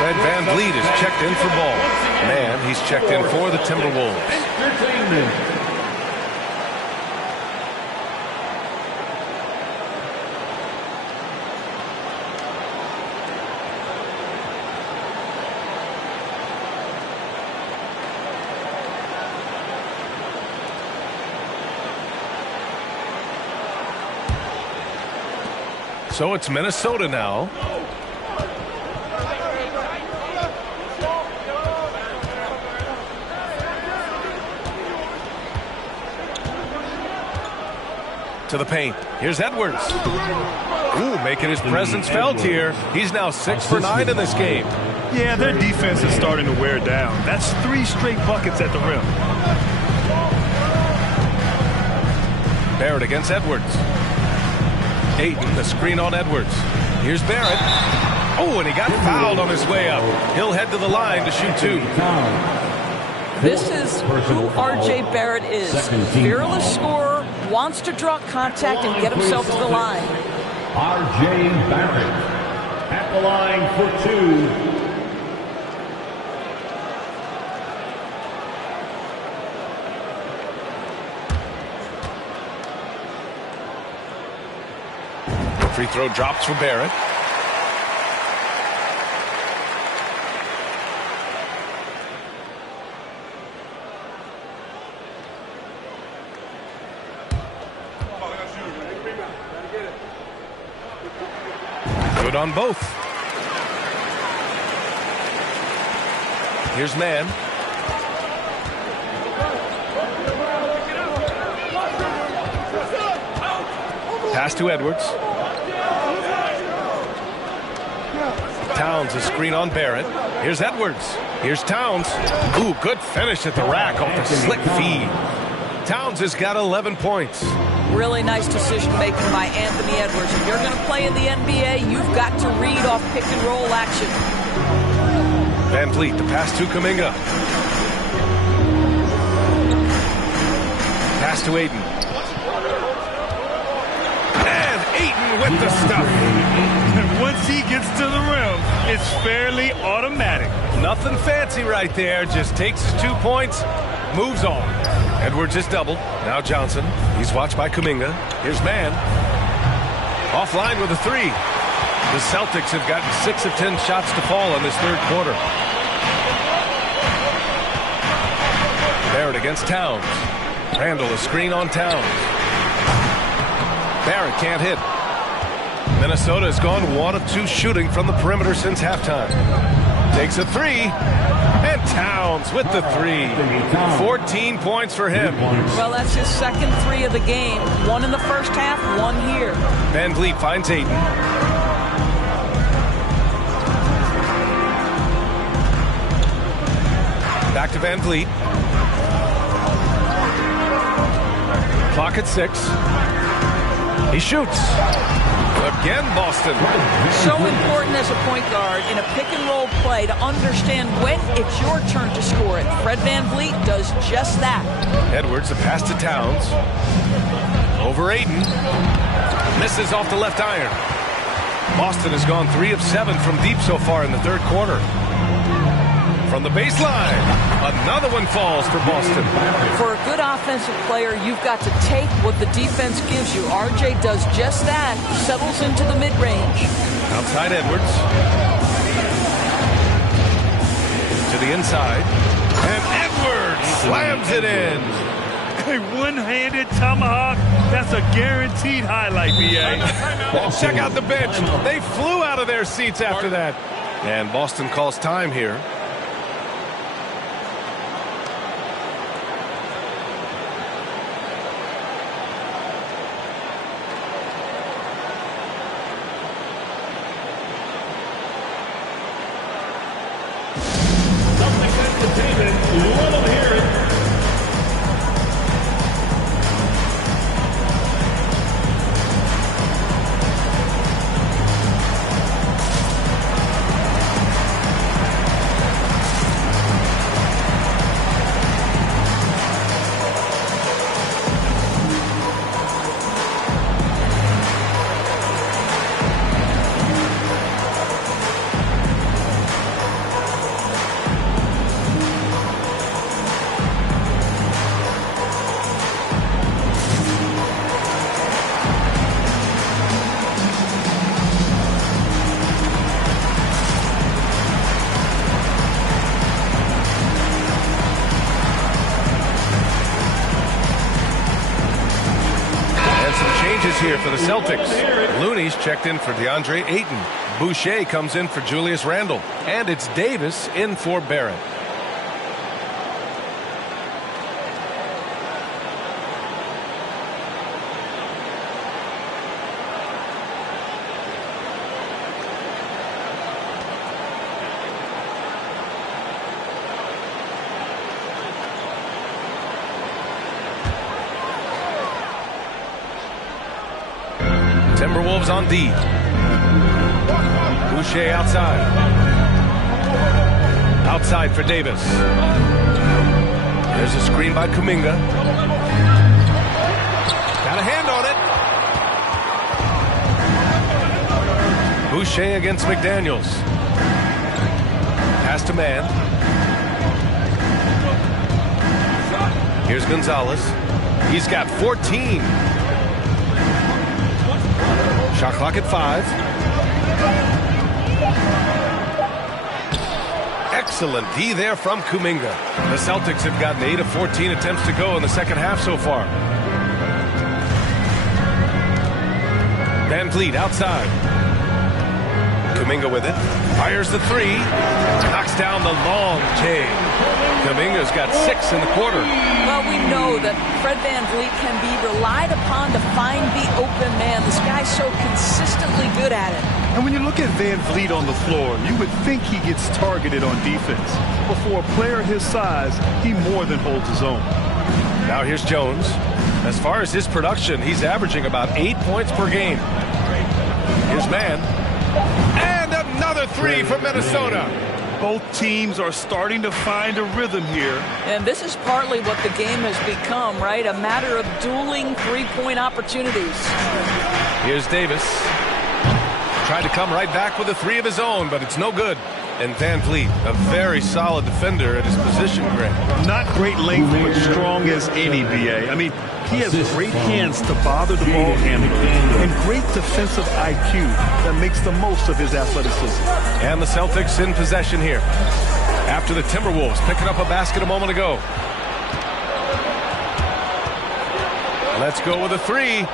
Fred VanVleet is checked in for ball. Man, he's checked in for the Timberwolves. Entertainment. So it's Minnesota now. To the paint. Here's Edwards. Ooh, making his presence felt here. He's now 6 for 9 in this game. Yeah, their defense is starting to wear down. That's 3 straight buckets at the rim. Barrett against Edwards. Ayton, the screen on Edwards. Here's Barrett. Oh, and he got fouled on his way up. He'll head to the line to shoot 2. This is who R.J. Barrett is. Fearless scorer, wants to draw contact and get himself to the line. R.J. Barrett at the line for 2. Free throw drops for Barrett. Good on both. Here's Man. Pass to Edwards. Towns, a screen on Barrett. Here's Edwards. Here's Towns. Ooh, good finish at the rack off the slick feed. Towns has got 11 points. Really nice decision making by Anthony Edwards. If you're going to play in the NBA, you've got to read off pick and roll action. VanVleet, the pass to Kuminga. Pass to Ayton. And Ayton with the stuff. And once he gets to the rim, it's fairly automatic. Nothing fancy right there. Just takes his 2 points, moves on. Edwards is doubled. Now Johnson. He's watched by Kuminga. Here's Man. Offline with a 3. The Celtics have gotten 6 of 10 shots to fall in this third quarter. Barrett against Towns. Randall, a screen on Towns. Barrett can't hit. Minnesota has gone 1 of 2 shooting from the perimeter since halftime. Takes a 3. And Towns with the 3. 14 points for him. Well, that's his second 3 of the game. 1 in the first half, 1 here. VanVleet finds Ayton. Back to VanVleet. Clock at 6. He shoots. Again, Boston. So important as a point guard in a pick-and-roll play to understand when it's your turn to score it. Fred VanVleet does just that. Edwards, a pass to Towns. Over Ayton. Misses off the left iron. Boston has gone 3 of 7 from deep so far in the third quarter. From the baseline, another one falls for Boston. For a good offensive player, you've got to take what the defense gives you. RJ does just that, settles into the mid-range. Outside Edwards. To the inside. And Edwards slams it in. A one-handed tomahawk. That's a guaranteed highlight, B.A. Check out the bench. They flew out of their seats after that. And Boston calls time here. Love to hear it. Celtics. Looney's checked in for DeAndre Ayton. Boucher comes in for Julius Randle. And it's Davis in for Barrett. Timberwolves on D. Boucher outside. Outside for Davis. There's a screen by Kuminga. Got a hand on it. Boucher against McDaniels. Pass to man. Here's Gonzalez. He's got 14. Shot clock at 5. Excellent D there from Kuminga. The Celtics have gotten 8 of 14 attempts to go in the second half so far. Van Vliet outside. Kuminga with it. Fires the 3. Knocks down the long J. Kuminga's got 6 in the quarter. Well, we know that Fred Van Vliet can be relied upon to find the open man. This guy's so consistently good at it. And when you look at Van Vliet on the floor, you would think he gets targeted on defense. But for a player his size, he more than holds his own. Now here's Jones. As far as his production, he's averaging about 8 points per game. Here's man. And another 3 from Minnesota. Both teams are starting to find a rhythm here. And this is partly what the game has become, right? A matter of dueling three-point opportunities. Here's Davis. Tried to come right back with a 3 of his own, but it's no good. And Van Vliet, a very solid defender at his position, Greg. Not great length, but strong as any, BA. I mean, he has great hands to bother the ball handler and great defensive IQ that makes the most of his athleticism. And the Celtics in possession here. After the Timberwolves picking up a basket a moment ago. Let's go with a 3.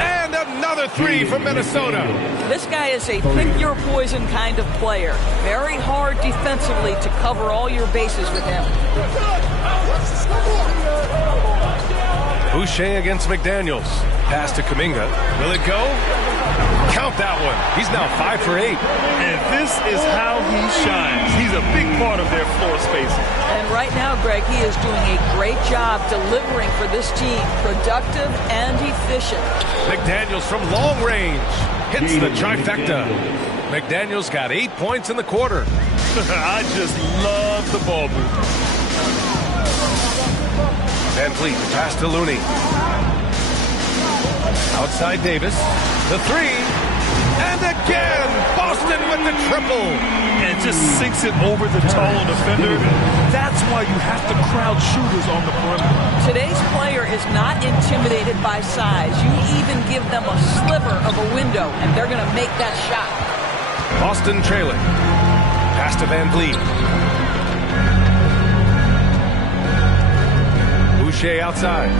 And another 3 from Minnesota. This guy is a pick your poison kind of player. Very hard defensively to cover all your bases with him. Boucher against McDaniels. Pass to Kuminga. Will it go? Count that one. He's now 5 for 8. And this is how he shines. He's a big part of their floor spacing. And right now, Greg, he is doing a great job delivering for this team. Productive and efficient. McDaniels from long range. Hits the trifecta. McDaniels got 8 points in the quarter. I just love the ball movement. Van Vliet, pass to Looney. Outside Davis. The 3. And again, Boston with the triple. And just sinks it over the tall defender. That's why you have to crowd shooters on the perimeter. Today's player is not intimidated by size. You even give them a sliver of a window, and they're going to make that shot. Boston trailing. Pass to Van Vliet. Boucher outside.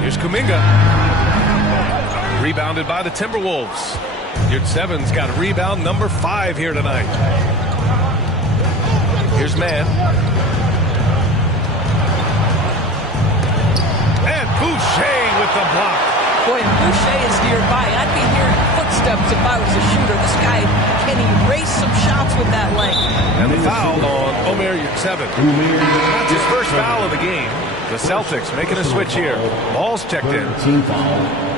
Here's Kuminga. Rebounded by the Timberwolves. Yurtseven's got rebound number 5 here tonight. Here's man. And Boucher with the block. Boy, if Boucher is nearby, I'd be hearing footsteps if I was a shooter. This guy can erase some shots with that length. And the foul on Omer Yurtseven. That's his first foul of the game. The Celtics making a switch here. Ball's checked in. Team foul.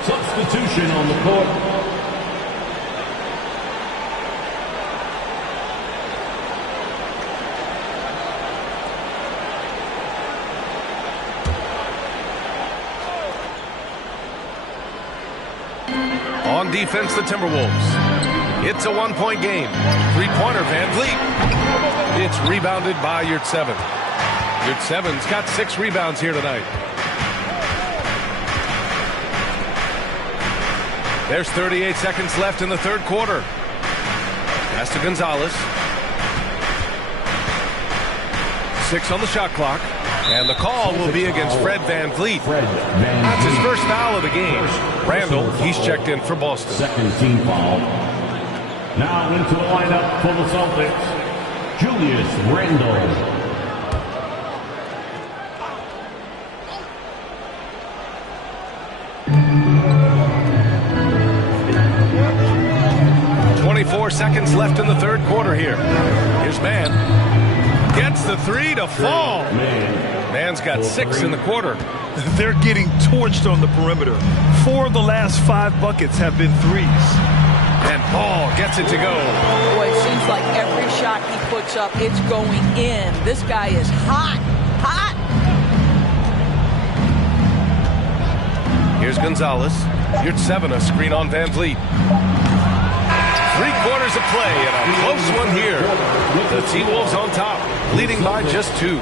Substitution on the court. On defense, the Timberwolves. It's a 1-point game. 3-pointer, Van Vliet. It's rebounded by Yurtseven. Yurtseven's got 6 rebounds here tonight. There's 38 seconds left in the third quarter. Pass to Gonzalez. 6 on the shot clock. And the call will be against Fred Van Vliet. That's his first foul of the game. Randall, he's checked in for Boston. Second team foul. Now into the lineup for the Celtics, Julius Randle. 24 seconds left in the third quarter here. Here's Mann. Gets the three to fall. Mann's got 6 in the quarter. They're getting torched on the perimeter. 4 of the last 5 buckets have been threes. And Ball gets it to go. Boy, it seems like every shot he puts up, it's going in. This guy is hot. Hot. Here's Gonzalez. Yurtsevina a screen on Van Vliet. 3 quarters of play and a close one here. The T-Wolves on top, leading by just 2.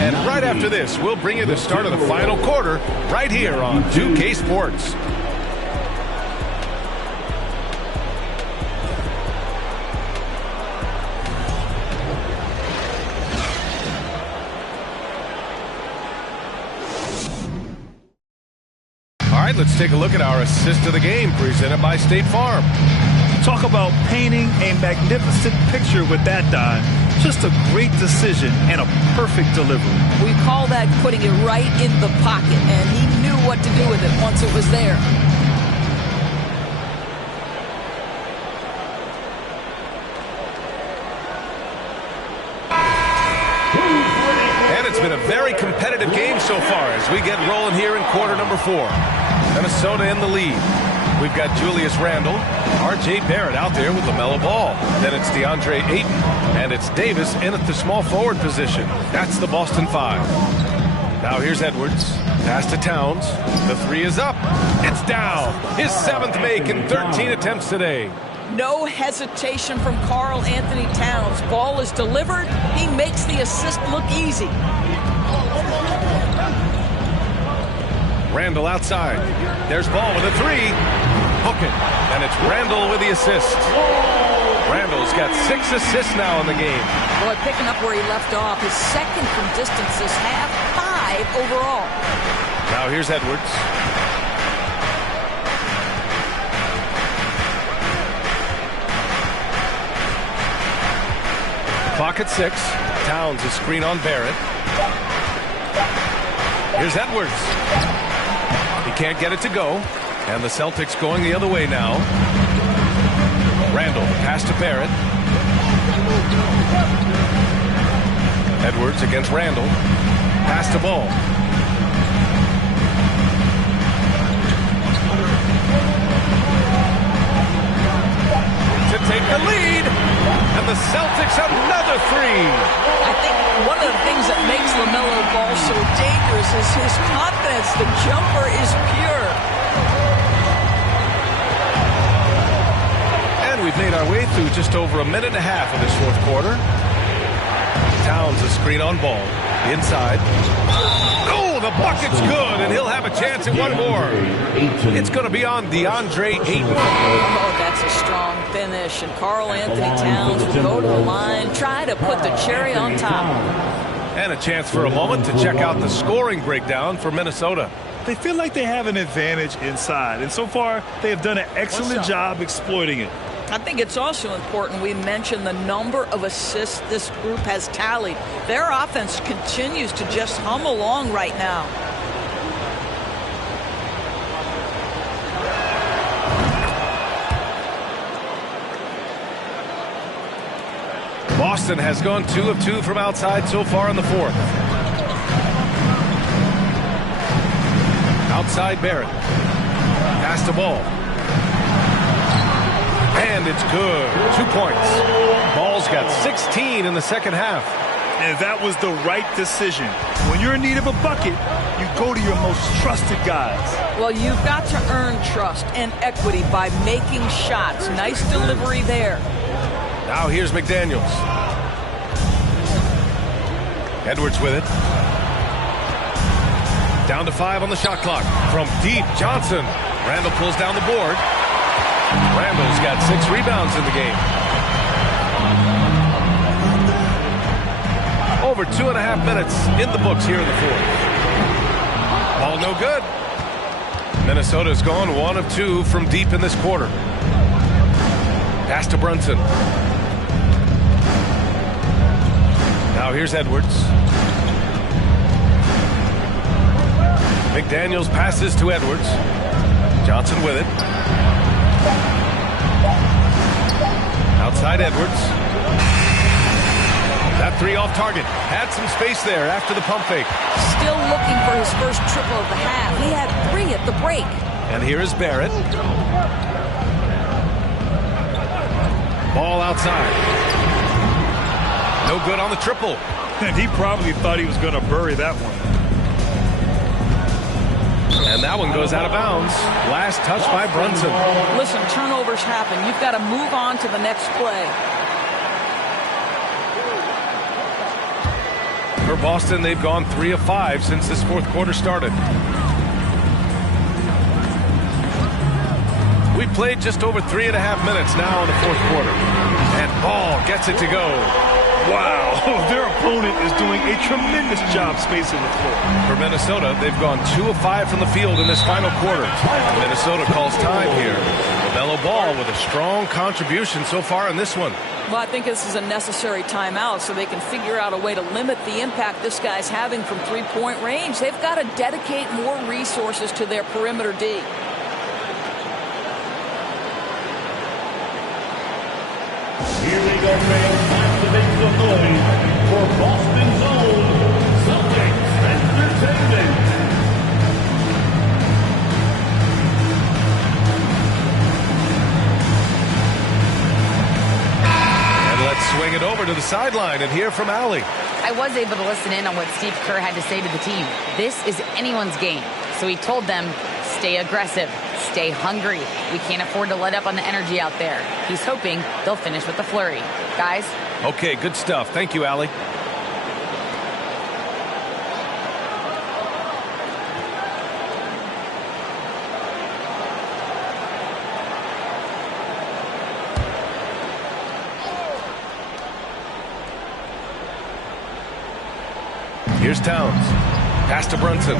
And right after this, we'll bring you the start of the final quarter right here on 2K Sports. All right, let's take a look at our assist of the game presented by State Farm. Talk about painting a magnificent picture with that dive. Just a great decision and a perfect delivery. We call that putting it right in the pocket, and he knew what to do with it once it was there. And it's been a very competitive game so far as we get rolling here in quarter number 4. Minnesota in the lead. We've got Julius Randle, R.J. Barrett out there with LaMelo Ball. Then it's DeAndre Ayton, and it's Davis in at the small forward position. That's the Boston 5. Now here's Edwards. Pass to Towns. The 3 is up. It's down. His 7th make in 13 attempts today. No hesitation from Karl Anthony Towns. Ball is delivered. He makes the assist look easy. Randall outside. There's Ball with a 3. Hook it. And it's Randall with the assist. Randall's got 6 assists now in the game. Boy, picking up where he left off. His second from distance this half, 5 overall. Now here's Edwards. Clock at 6. Towns a screen on Barrett. Here's Edwards. He can't get it to go. And the Celtics going the other way now. Randall, pass to Barrett. Edwards against Randall. Pass to Ball. To take the lead. And the Celtics another 3. I think one of the things that makes LaMelo Ball so dangerous is his confidence. The jumper is pure. And we've made our way through just over a minute and a half of this fourth quarter. Towns a screen on Ball. Inside. Oh, the bucket's good, and he'll have a chance at one more. It's going to be on DeAndre Ayton. Oh, that's a strong finish. And Karl Anthony Towns will go to the line, try to put the cherry on top. And a chance for a moment to check out the scoring breakdown for Minnesota. They feel like they have an advantage inside, and so far they have done an excellent job exploiting it. I think it's also important we mention the number of assists this group has tallied. Their offense continues to just hum along right now. Boston has gone 2 of 2 from outside so far in the fourth. Outside Barrett. Pass the ball. And it's good. 2 points. Ball's got 16 in the second half. And that was the right decision. When you're in need of a bucket, you go to your most trusted guys. Well, you've got to earn trust and equity by making shots. Nice delivery there. Now here's McDaniels. Edwards with it. Down to 5 on the shot clock. From deep, Johnson. Randall pulls down the board. Randall's got 6 rebounds in the game. over 2.5 minutes in the books here in the fourth. Ball no good. Minnesota's gone 1 of 2 from deep in this quarter. Pass to Brunson. Now here's Edwards. McDaniels passes to Edwards. Johnson with it. Outside Edwards. That 3 off target. Had some space there after the pump fake. Still looking for his first triple of the half. He had 3 at the break. And here is Barrett. Ball outside. No good on the triple. And he probably thought he was going to bury that one. And that one goes out of bounds. Last touch by Brunson. Listen, turnovers happen. You've got to move on to the next play. For Boston, they've gone 3 of 5 since this fourth quarter started. We played just over 3.5 minutes now in the fourth quarter. And Ball gets it to go. Wow, their opponent is doing a tremendous job spacing the floor. For Minnesota, they've gone 2 of 5 from the field in this final quarter. Minnesota calls time here. LaMelo Ball with a strong contribution so far in this one. Well, I think this is a necessary timeout so they can figure out a way to limit the impact this guy's having from three-point range. They've got to dedicate more resources to their perimeter D. Here we go, fans. Time to make some noise for Boston's own Celtics Entertainment. And let's swing it over to the sideline and hear from Allie. I was able to listen in on what Steve Kerr had to say to the team. This is anyone's game. So he told them, stay aggressive, stay hungry. We can't afford to let up on the energy out there. He's hoping they'll finish with a flurry. Guys? Okay, good stuff. Thank you, Allie. Here's Towns. Pass to Brunson.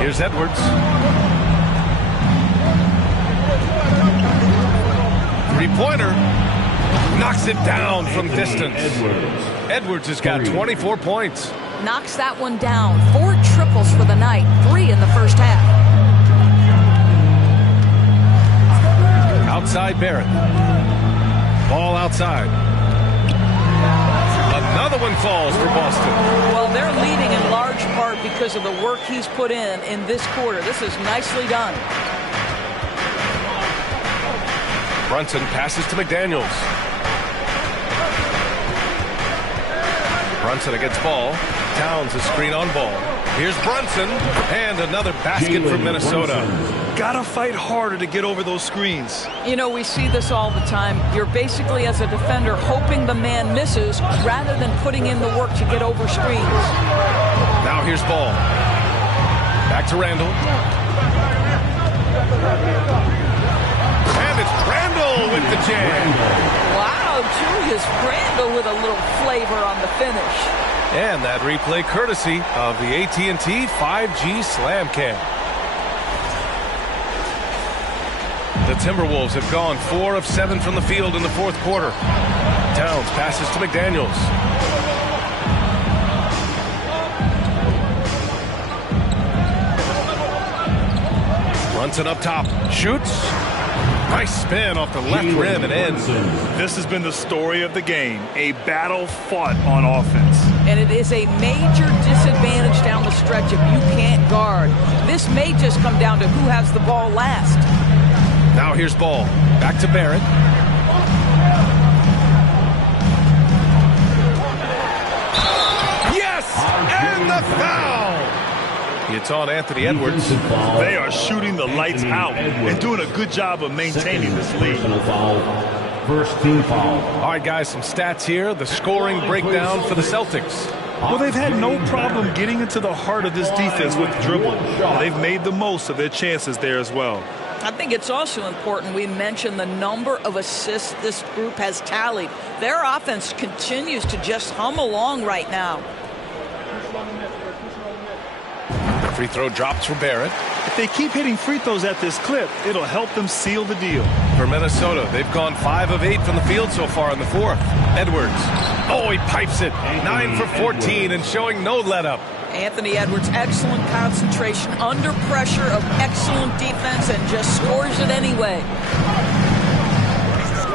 Here's Edwards. Three-pointer. Knocks it down from distance. Edwards has got 24 points. Knocks that one down. 4 triples for the night. 3 in the first half. Outside Barrett. Ball outside. Another one falls for Boston. Well, they're leading in large part because of the work he's put in this quarter. This is nicely done. Brunson passes to McDaniels. Brunson against Ball. Towns a screen on Ball. Here's Brunson. And another basket for Minnesota. Gotta fight harder to get over those screens. You know, we see this all the time. You're basically, as a defender, hoping the man misses rather than putting in the work to get over screens. Now here's Ball. Back to Randall. And it's Randall with the jam. Wow, Julius Randall with a little flavor on the finish. And that replay courtesy of the AT&T 5G Slam Cam. The Timberwolves have gone 4 of 7 from the field in the fourth quarter. Towns passes to McDaniels. Brunson up top. Shoots. Nice spin off the left rim and in. This has been the story of the game. A battle fought on offense. And it is a major disadvantage down the stretch if you can't guard. This may just come down to who has the ball last. Now here's Ball. Back to Barrett. Yes! And the foul! It's on Anthony Edwards. They are shooting the lights out and doing a good job of maintaining this lead. First team foul. All right, guys, some stats here. The scoring breakdown for the Celtics. Well, they've had no problem getting into the heart of this defense with dribble. They've made the most of their chances there as well. I think it's also important we mention the number of assists this group has tallied. Their offense continues to just hum along right now. Free throw drops for Barrett. If they keep hitting free throws at this clip, it'll help them seal the deal. For Minnesota, they've gone 5 of 8 from the field so far in the fourth. Edwards. Oh, he pipes it. 9 for 14 and showing no let-up. Anthony Edwards, excellent concentration under pressure of excellent defense and just scores it anyway.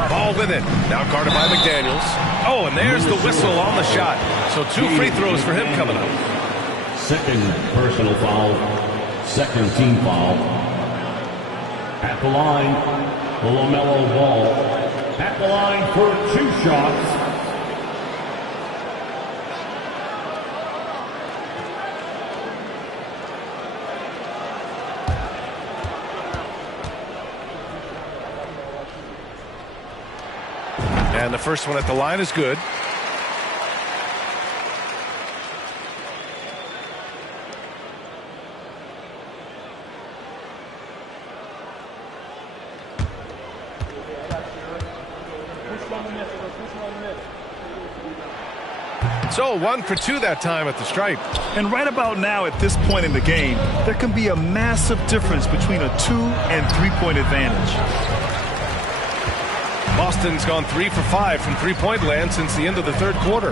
Ball with it. Now guarded by McDaniels. Oh, and there's the whistle on the shot. So 2 free throws for him coming up. Second personal foul. Second team foul. At the line, the LaMelo Ball. At the line for 2 shots. And the first one at the line is good. So 1 for 2 that time at the stripe. And right about now at this point in the game, there can be a massive difference between a 2- and 3-point advantage. Boston's gone 3 for 5 from three-point land since the end of the third quarter.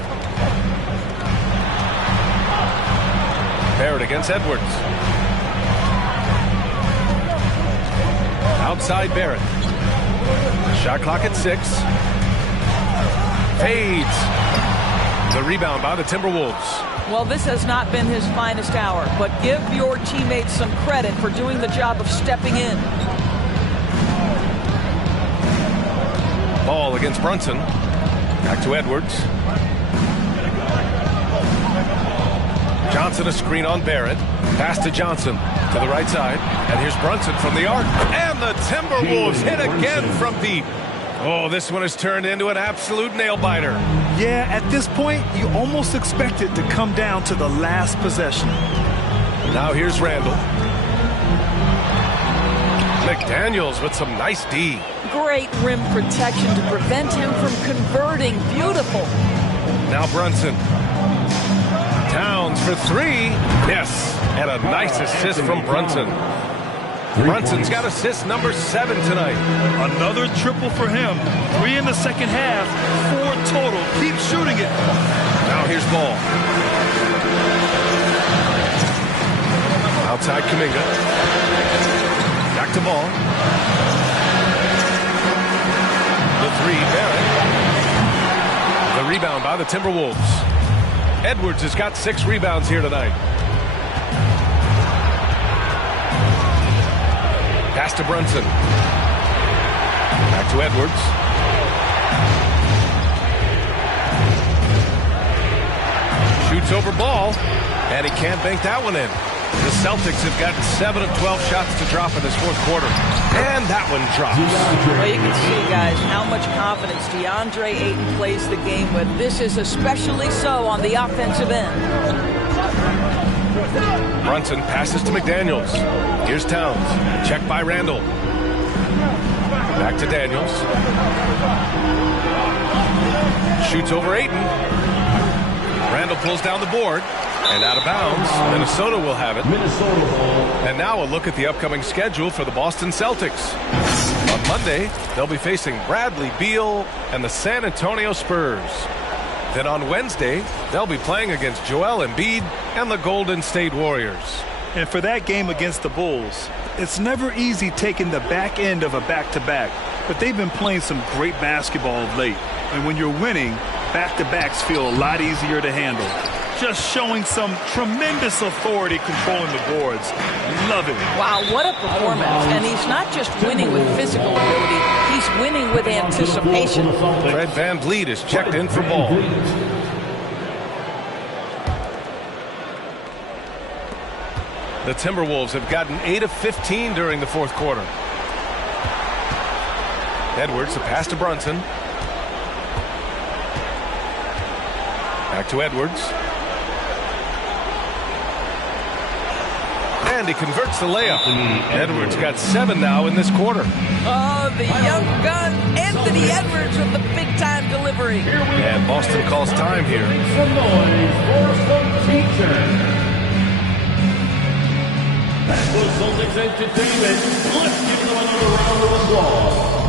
Barrett against Edwards. Outside Barrett. Shot clock at 6. Fades. The rebound by the Timberwolves. Well, this has not been his finest hour, but give your teammates some credit for doing the job of stepping in. Ball against Brunson. Back to Edwards. Johnson a screen on Barrett. Pass to Johnson to the right side. And here's Brunson from the arc. And the Timberwolves hit again from deep. Oh, this one has turned into an absolute nail-biter. Yeah, at this point, you almost expect it to come down to the last possession. Now here's Randall. McDaniels with some nice D. Great rim protection to prevent him from converting. Beautiful. Now Brunson. Towns for 3. Yes, and a nice assist from Brunson. Brunson's got assist number 7 tonight. Another triple for him. 3 in the second half, 4 total. Keep shooting it. Now here's Ball. Outside Kuminga. Back to Ball. The 3, Barrett. The rebound by the Timberwolves. Edwards has got 6 rebounds here tonight. Pass to Brunson. Back to Edwards. Shoots over Ball, and he can't bank that one in. The Celtics have got 7 of 12 shots to drop in this fourth quarter, and that one drops. Well, you can see, guys, how much confidence DeAndre Ayton plays the game with. This is especially so on the offensive end. Brunson passes to McDaniels. Here's Towns. Checked by Randall. Back to Daniels. Shoots over Ayton. Randall pulls down the board. And out of bounds. Minnesota will have it. And now a look at the upcoming schedule for the Boston Celtics. On Monday, they'll be facing Bradley Beal and the San Antonio Spurs. Then on Wednesday, they'll be playing against Joel Embiid and the Golden State Warriors. And for that game against the Bulls, it's never easy taking the back end of a back-to-back, but they've been playing some great basketball of late. And when you're winning, back-to-backs feel a lot easier to handle. Just showing some tremendous authority controlling the boards. Love it. Wow, what a performance. And he's not just winning with physical ability, he's winning with anticipation. Fred VanVleet is checked in for Ball. The Timberwolves have gotten 8 of 15 during the fourth quarter. Edwards, the pass to Brunson. Back to Edwards. And he converts the layup. Edwards got 7 now in this quarter. Oh, the young gun, Anthony Edwards with the big-time delivery. And Boston calls time here. Some noise for some teachers. That was Celtics Entertainment. Let's give them another round of applause.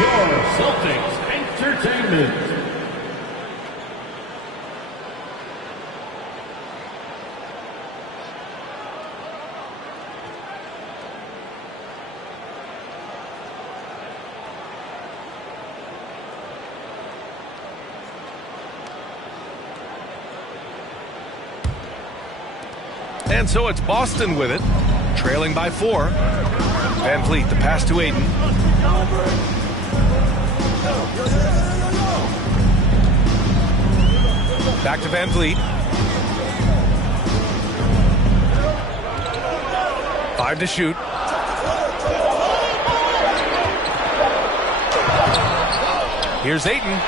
Your Celtics Entertainment. And so it's Boston with it, trailing by 4. Van Vliet, the pass to Ayton. Back to Van Vliet. 5 to shoot. Here's Ayton.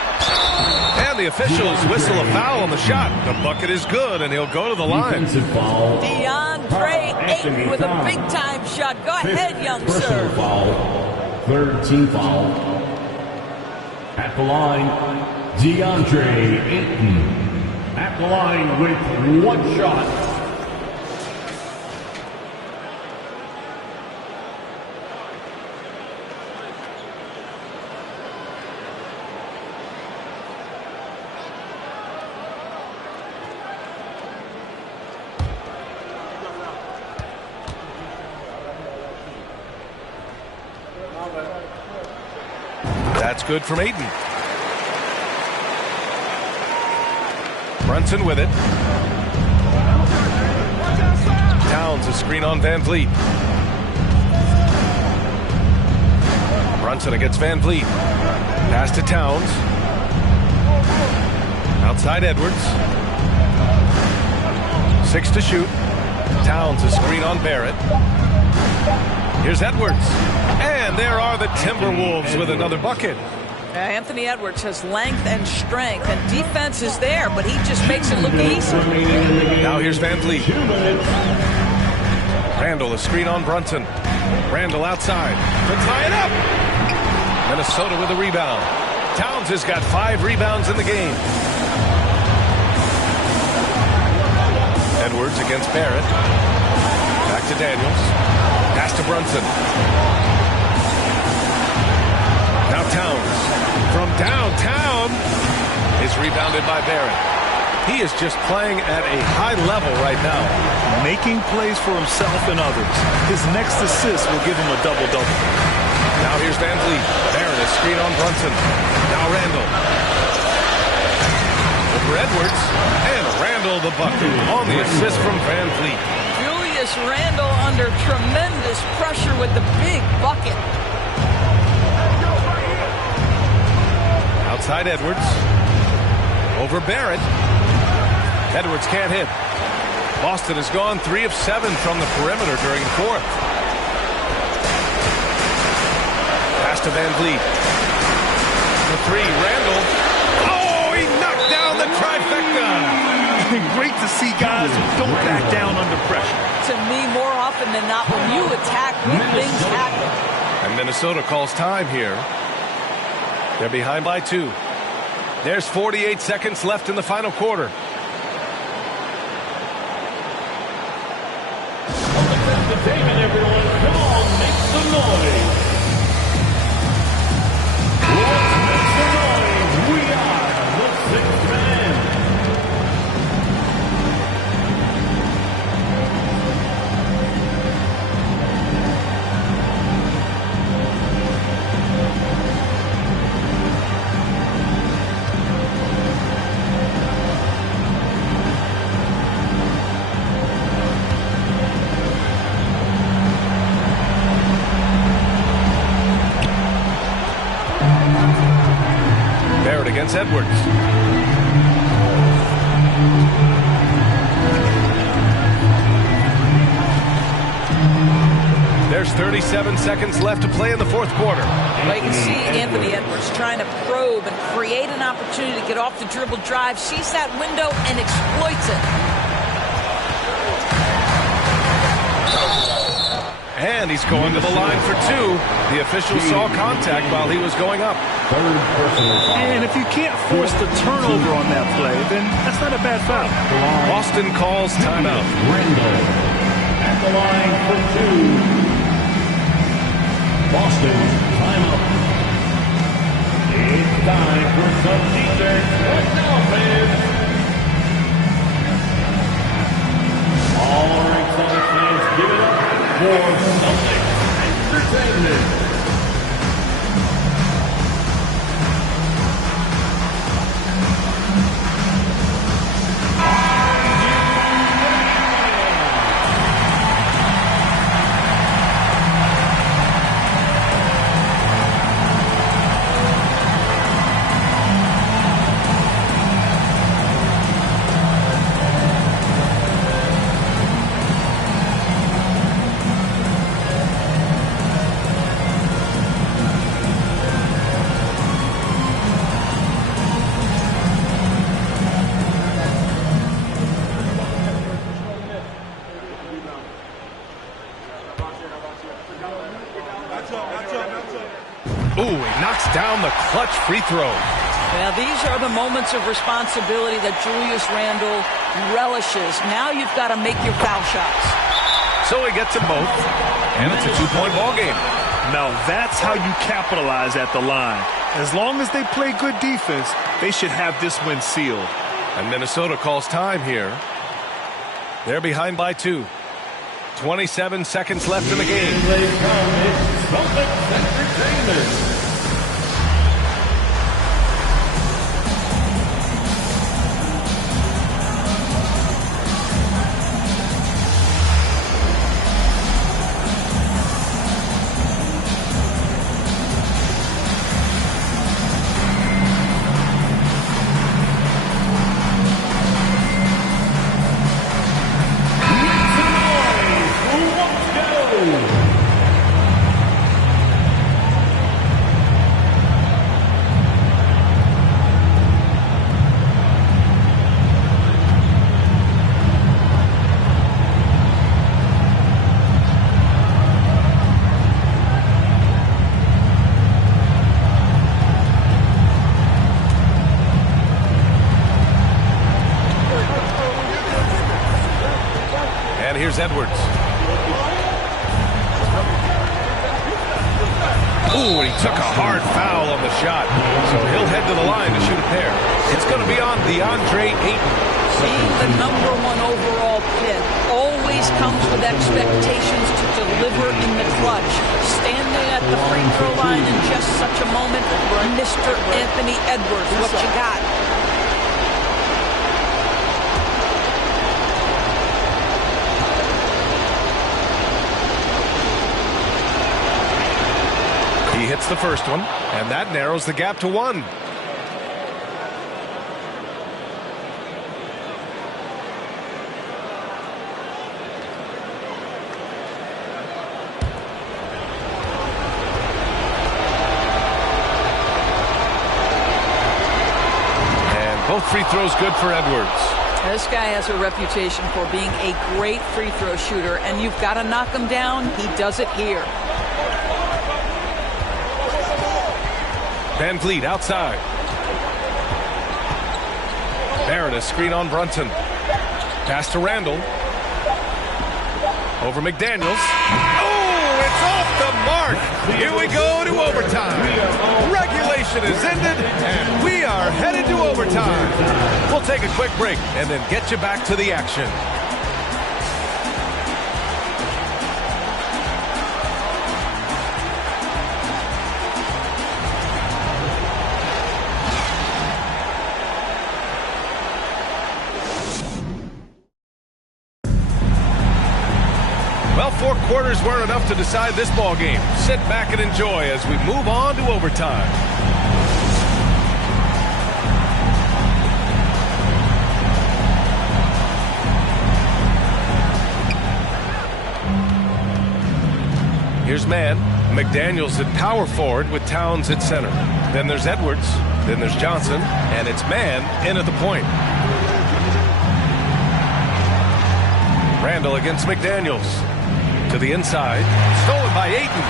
And the officials whistle a foul on the shot. The bucket is good, and he'll go to the line. DeAndre Ayton with a big-time shot. Go ahead, young sir. Third team foul. At the line, DeAndre Ayton. At the line with 1 shot. That's good from Ayton. Brunson with it. Towns a screen on Van Vliet. Brunson against Van Vliet. Pass to Towns. Outside Edwards. 6 to shoot. Towns a screen on Barrett. Here's Edwards. And there are the Timberwolves with another bucket. Anthony Edwards has length and strength, and defense is there, but he just makes it look easy. Now here's Van Vliet. Randall, a screen on Brunson. Randall outside to tie it up. Minnesota with a rebound. Towns has got 5 rebounds in the game. Edwards against Barrett. Back to Daniels. Pass to Brunson. Now Towns from downtown is rebounded by Barrett. He is just playing at a high level right now. Making plays for himself and others. His next assist will give him a double-double. Now here's Van Vliet. Barrett is screen on Brunson. Now Randall. Over Edwards. And Randall the bucket on the assist from Van Vliet. Julius Randall under tremendous pressure with the big bucket. Outside Edwards. Over Barrett. Edwards can't hit. Boston has gone 3 of 7 from the perimeter during the 4th. Pass to Van Vliet. The 3, Randall. Oh, he knocked down the trifecta. Great to see guys who don't back down under pressure. To me, more often than not, when you attack, good things happen. And Minnesota calls time here. They're behind by 2. There's 48 seconds left in the final quarter. Entertainment, everyone. Come on, make some noise. Let's make some noise. We are the 6th man. third against Edwards. There's 37 seconds left to play in the fourth quarter. Well, you can see Anthony Edwards trying to probe and create an opportunity to get off the dribble drive, sees that window and exploits it. And he's going to the line for two. The official saw contact while he was going up. And if you can't force the turnover on that play, then that's not a bad foul. Boston calls timeout. Randall at the line for two. Boston, timeout. It's time for some defense. What now, fans? All right, Celtics fans, give it up for Celtics Entertainment. Ooh, he knocks down the clutch free throw. Now, these are the moments of responsibility that Julius Randle relishes. Now you've got to make your foul shots. So he gets them both, and it's a two-point ball game. Now, that's how you capitalize at the line. As long as they play good defense, they should have this win sealed. And Minnesota calls time here. They're behind by 2. 27 seconds left in the game. They come. It's Celtics Entertainment. Here's Edwards. Ooh, and he took a hard foul on the shot. So he'll head to the line to shoot a pair. It's going to be on DeAndre Ayton. Being the #1 overall pick always comes with expectations to deliver in the clutch. Standing at the free throw line in just such a moment, Mr. Anthony Edwards, what you got? He hits the first one, and that narrows the gap to 1. And both free throws good for Edwards. This guy has a reputation for being a great free throw shooter, and you've got to knock him down. He does it here. Van Vliet outside. Barrett, a screen on Brunson. Pass to Randall. Over McDaniels. Oh, it's off the mark. Here we go to overtime. Regulation is ended, and we are headed to overtime. We'll take a quick break and then get you back to the action. Well, 4 quarters weren't enough to decide this ball game. Sit back and enjoy as we move on to overtime. Here's Mann. McDaniels at power forward with Towns at center. Then there's Edwards. Then there's Johnson. And it's Mann in at the point. Randall against McDaniels. To the inside. Stolen by Ayton.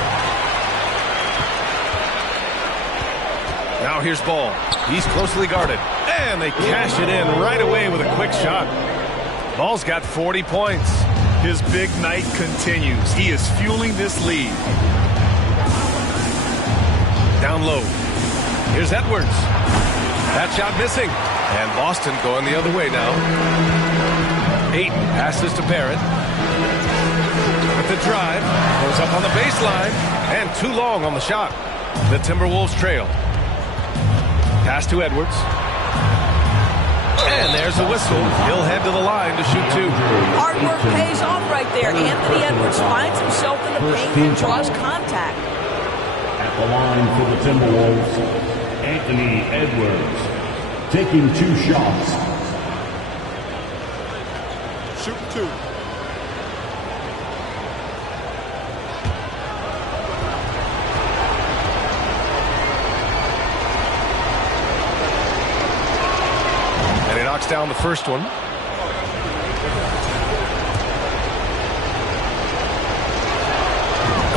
Now here's Ball. He's closely guarded. And they cash it in right away with a quick shot. Ball's got 40 points. His big night continues. He is fueling this lead. Down low. Here's Edwards. That shot missing. And Boston going the other way now. Ayton passes to Barrett. With the drive. Goes up on the baseline. And too long on the shot. The Timberwolves trail. Pass to Edwards. And there's a whistle. He'll head to the line to shoot two. Hard work pays off right there. Anthony Edwards finds himself in the paint and draws contact. At the line for the Timberwolves, Anthony Edwards taking 2 shots. Shoot two. Knocks down the first one.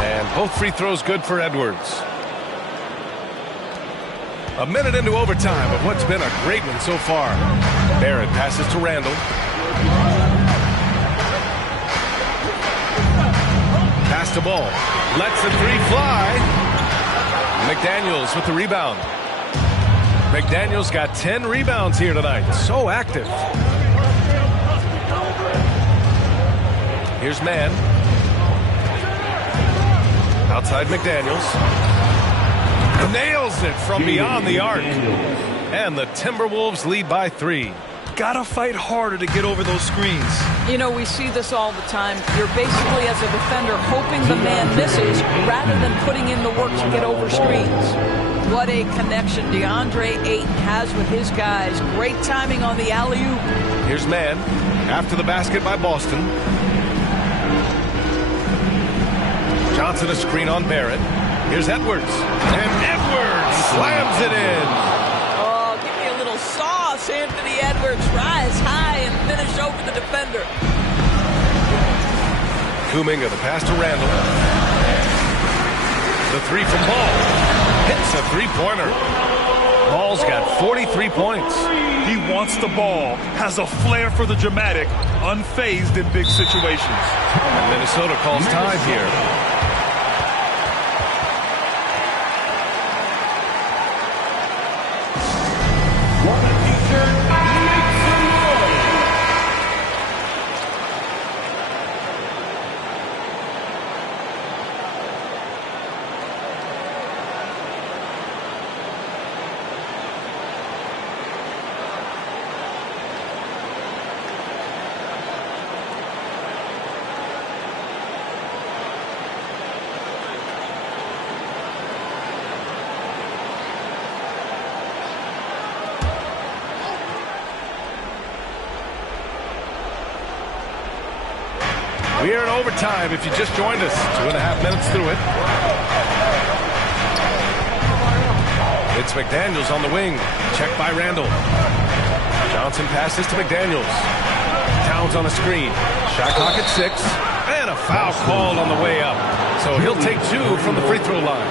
And both free throws good for Edwards. A minute into overtime of what's been a great one so far. Barrett passes to Randall. Pass to Ball. Lets the three fly. McDaniels with the rebound. McDaniels got 10 rebounds here tonight. So active. Here's Mann. Outside McDaniels. Nails it from beyond the arc. And the Timberwolves lead by 3. Gotta fight harder to get over those screens. You know, we see this all the time. You're basically, as a defender, hoping the man misses rather than putting in the work to get over screens. What a connection DeAndre Ayton has with his guys. Great timing on the alley-oop. Here's Mann after the basket by Boston. Johnson a screen on Barrett. Here's Edwards. And Edwards slams it in. Oh, give me a little sauce, Anthony Edwards. Rise high and finish over the defender. Kuminga the pass to Randall. The three from Ball. Hits a three-pointer. Ball's got 43 points. He wants the ball, has a flair for the dramatic, unfazed in big situations. And Minnesota calls time here. We are in overtime if you just joined us. 2.5 minutes through it. It's McDaniels on the wing. Checked by Randall. Johnson passes to McDaniels. Towns on a screen. Shot clock at 6. And a foul called on the way up. So he'll take 2 from the free throw line.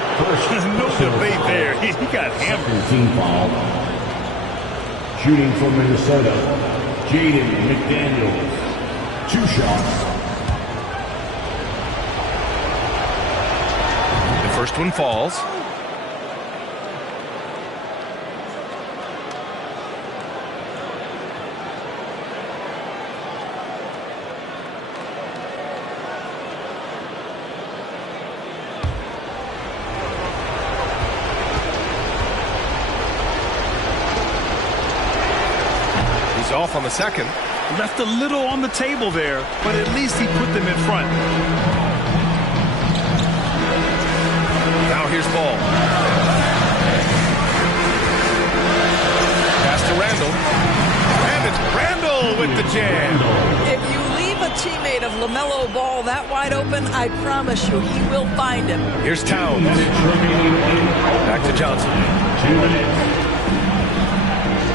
No debate there. He got hammered. Team foul. Shooting for Minnesota, Jaden McDaniels. 2 shots. First one falls. He's off on the second. Left a little on the table there, but at least he put them in front. Now here's Ball. Pass to Randall. And it's Randall with the jam. If you leave a teammate of LaMelo Ball that wide open, I promise you he will find him. Here's Towns. Back to Johnson. 2 minutes.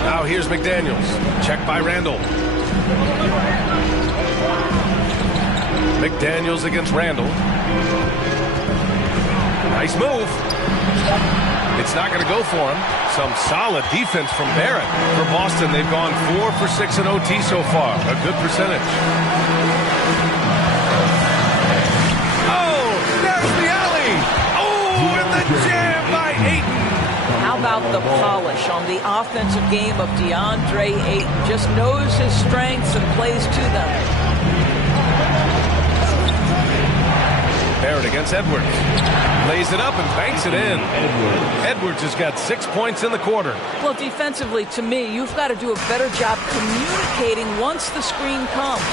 Now here's McDaniels. Check by Randall. McDaniels against Randall. Nice move. It's not going to go for him. Some solid defense from Barrett. For Boston, they've gone 4 for 6 in OT so far. A good percentage. Oh, there's the alley. Oh, and the jam by Ayton. How about the polish on the offensive game of DeAndre Ayton? Just knows his strengths and plays to them. Barrett against Edwards. Lays it up and banks it in. Edwards has got 6 points in the quarter. Well, defensively, to me, you've got to do a better job communicating once the screen comes.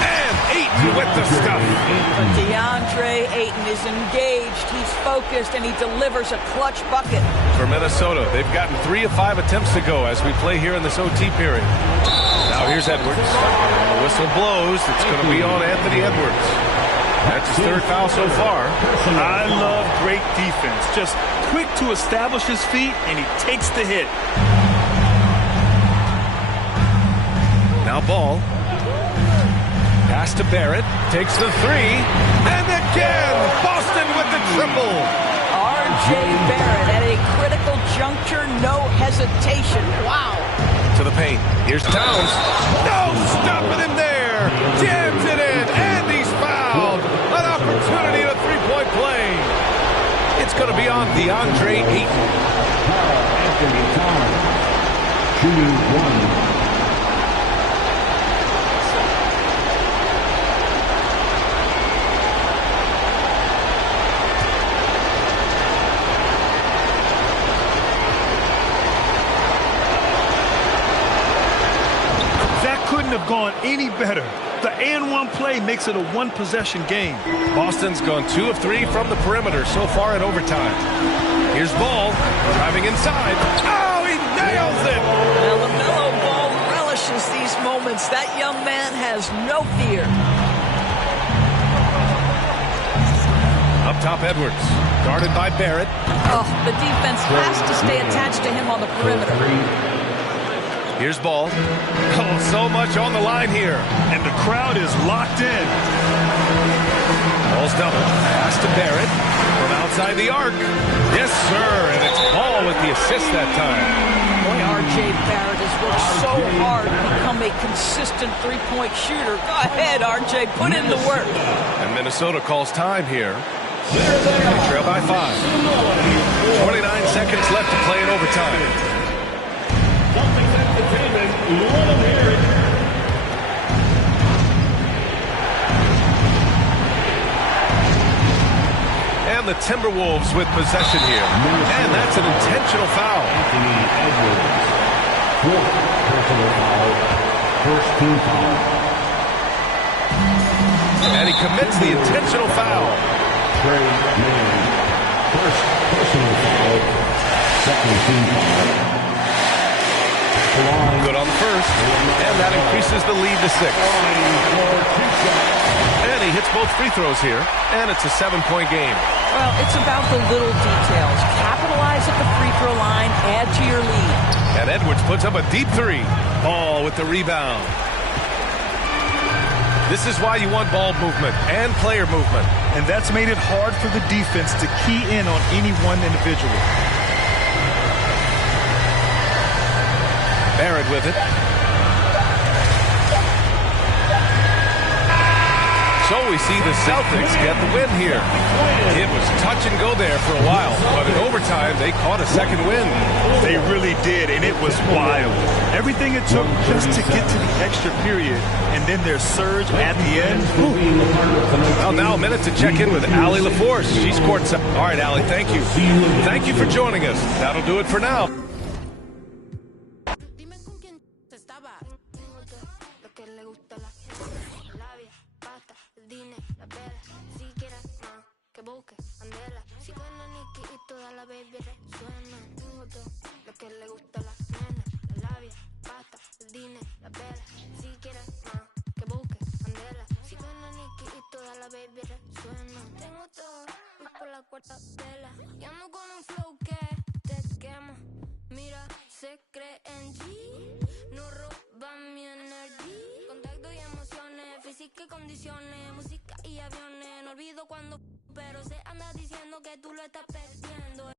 And Ayton with the stuff. But DeAndre Ayton is engaged, he's focused, and he delivers a clutch bucket. For Minnesota, they've gotten 3 of 5 attempts to go as we play here in this OT period. Now here's Edwards. The whistle blows. It's going to be on Anthony Edwards. That's his 3rd foul so far. I love great defense. Just quick to establish his feet, and he takes the hit. Now Ball. Pass to Barrett. Takes the 3. And again, Boston with the triple. R.J. Barrett at a critical juncture, no hesitation. Wow. To the paint. Here's Towns. No, stopping him there. Jams it in, and he's fouled. An opportunity at a 3-point play. It's going to be on DeAndre Ayton. Anthony Towns. Shooting 1. Have gone any better. The and-one play makes it a one-possession game. Boston's gone 2 of 3 from the perimeter so far in overtime. Here's Ball driving inside. Oh, he nails it! Well, LaMelo Ball relishes these moments. That young man has no fear. Up top, Edwards, guarded by Barrett. Oh, the defense has to stay attached to him on the perimeter. Here's Ball. Oh, so much on the line here. And the crowd is locked in. Ball's double. Pass to Barrett from outside the arc. Yes, sir. And it's Ball with the assist that time. Boy, R.J. Barrett has worked so hard to become a consistent three-point shooter. Go ahead, R.J. Put in the work. And Minnesota calls time here. They trail by 5. 29 seconds left to play in overtime. And the Timberwolves with possession here. And that's an intentional foul. Anthony Edwards. 4th personal foul. First team foul. And he commits the intentional foul. Trey Mann. First personal foul. Second team foul. Good on the first, and that increases the lead to 6. And he hits both free throws here, and it's a 7-point game. Well, it's about the little details. Capitalize at the free throw line, add to your lead. And Edwards puts up a deep 3. Ball with the rebound. This is why you want ball movement and player movement. And that's made it hard for the defense to key in on any one individual. Barrett with it. So we see the Celtics get the win here. It was touch and go there for a while, but in overtime, they caught a second win. They really did, and it was wild. Everything it took just to get to the extra period, and then their surge at the end. Well, now a minute to check in with Allie LaForce. She's courtside. All right, Allie, thank you. Thank you for joining us. That'll do it for now. baby resuena. Tengo todo lo que le gusta a las nenas. La labia, pasta, el dinero, la vela. Si quieres más, que busque candela. Si ven a toda la baby resuena. Tengo todo, voy por la cuarta vela. Y ando con un flow que te quema. Mira, se cree en G, no roban mi energía. Contacto y emociones, física y condiciones, música y aviones. No olvido cuando, pero se anda diciendo que tú lo estás perdiendo.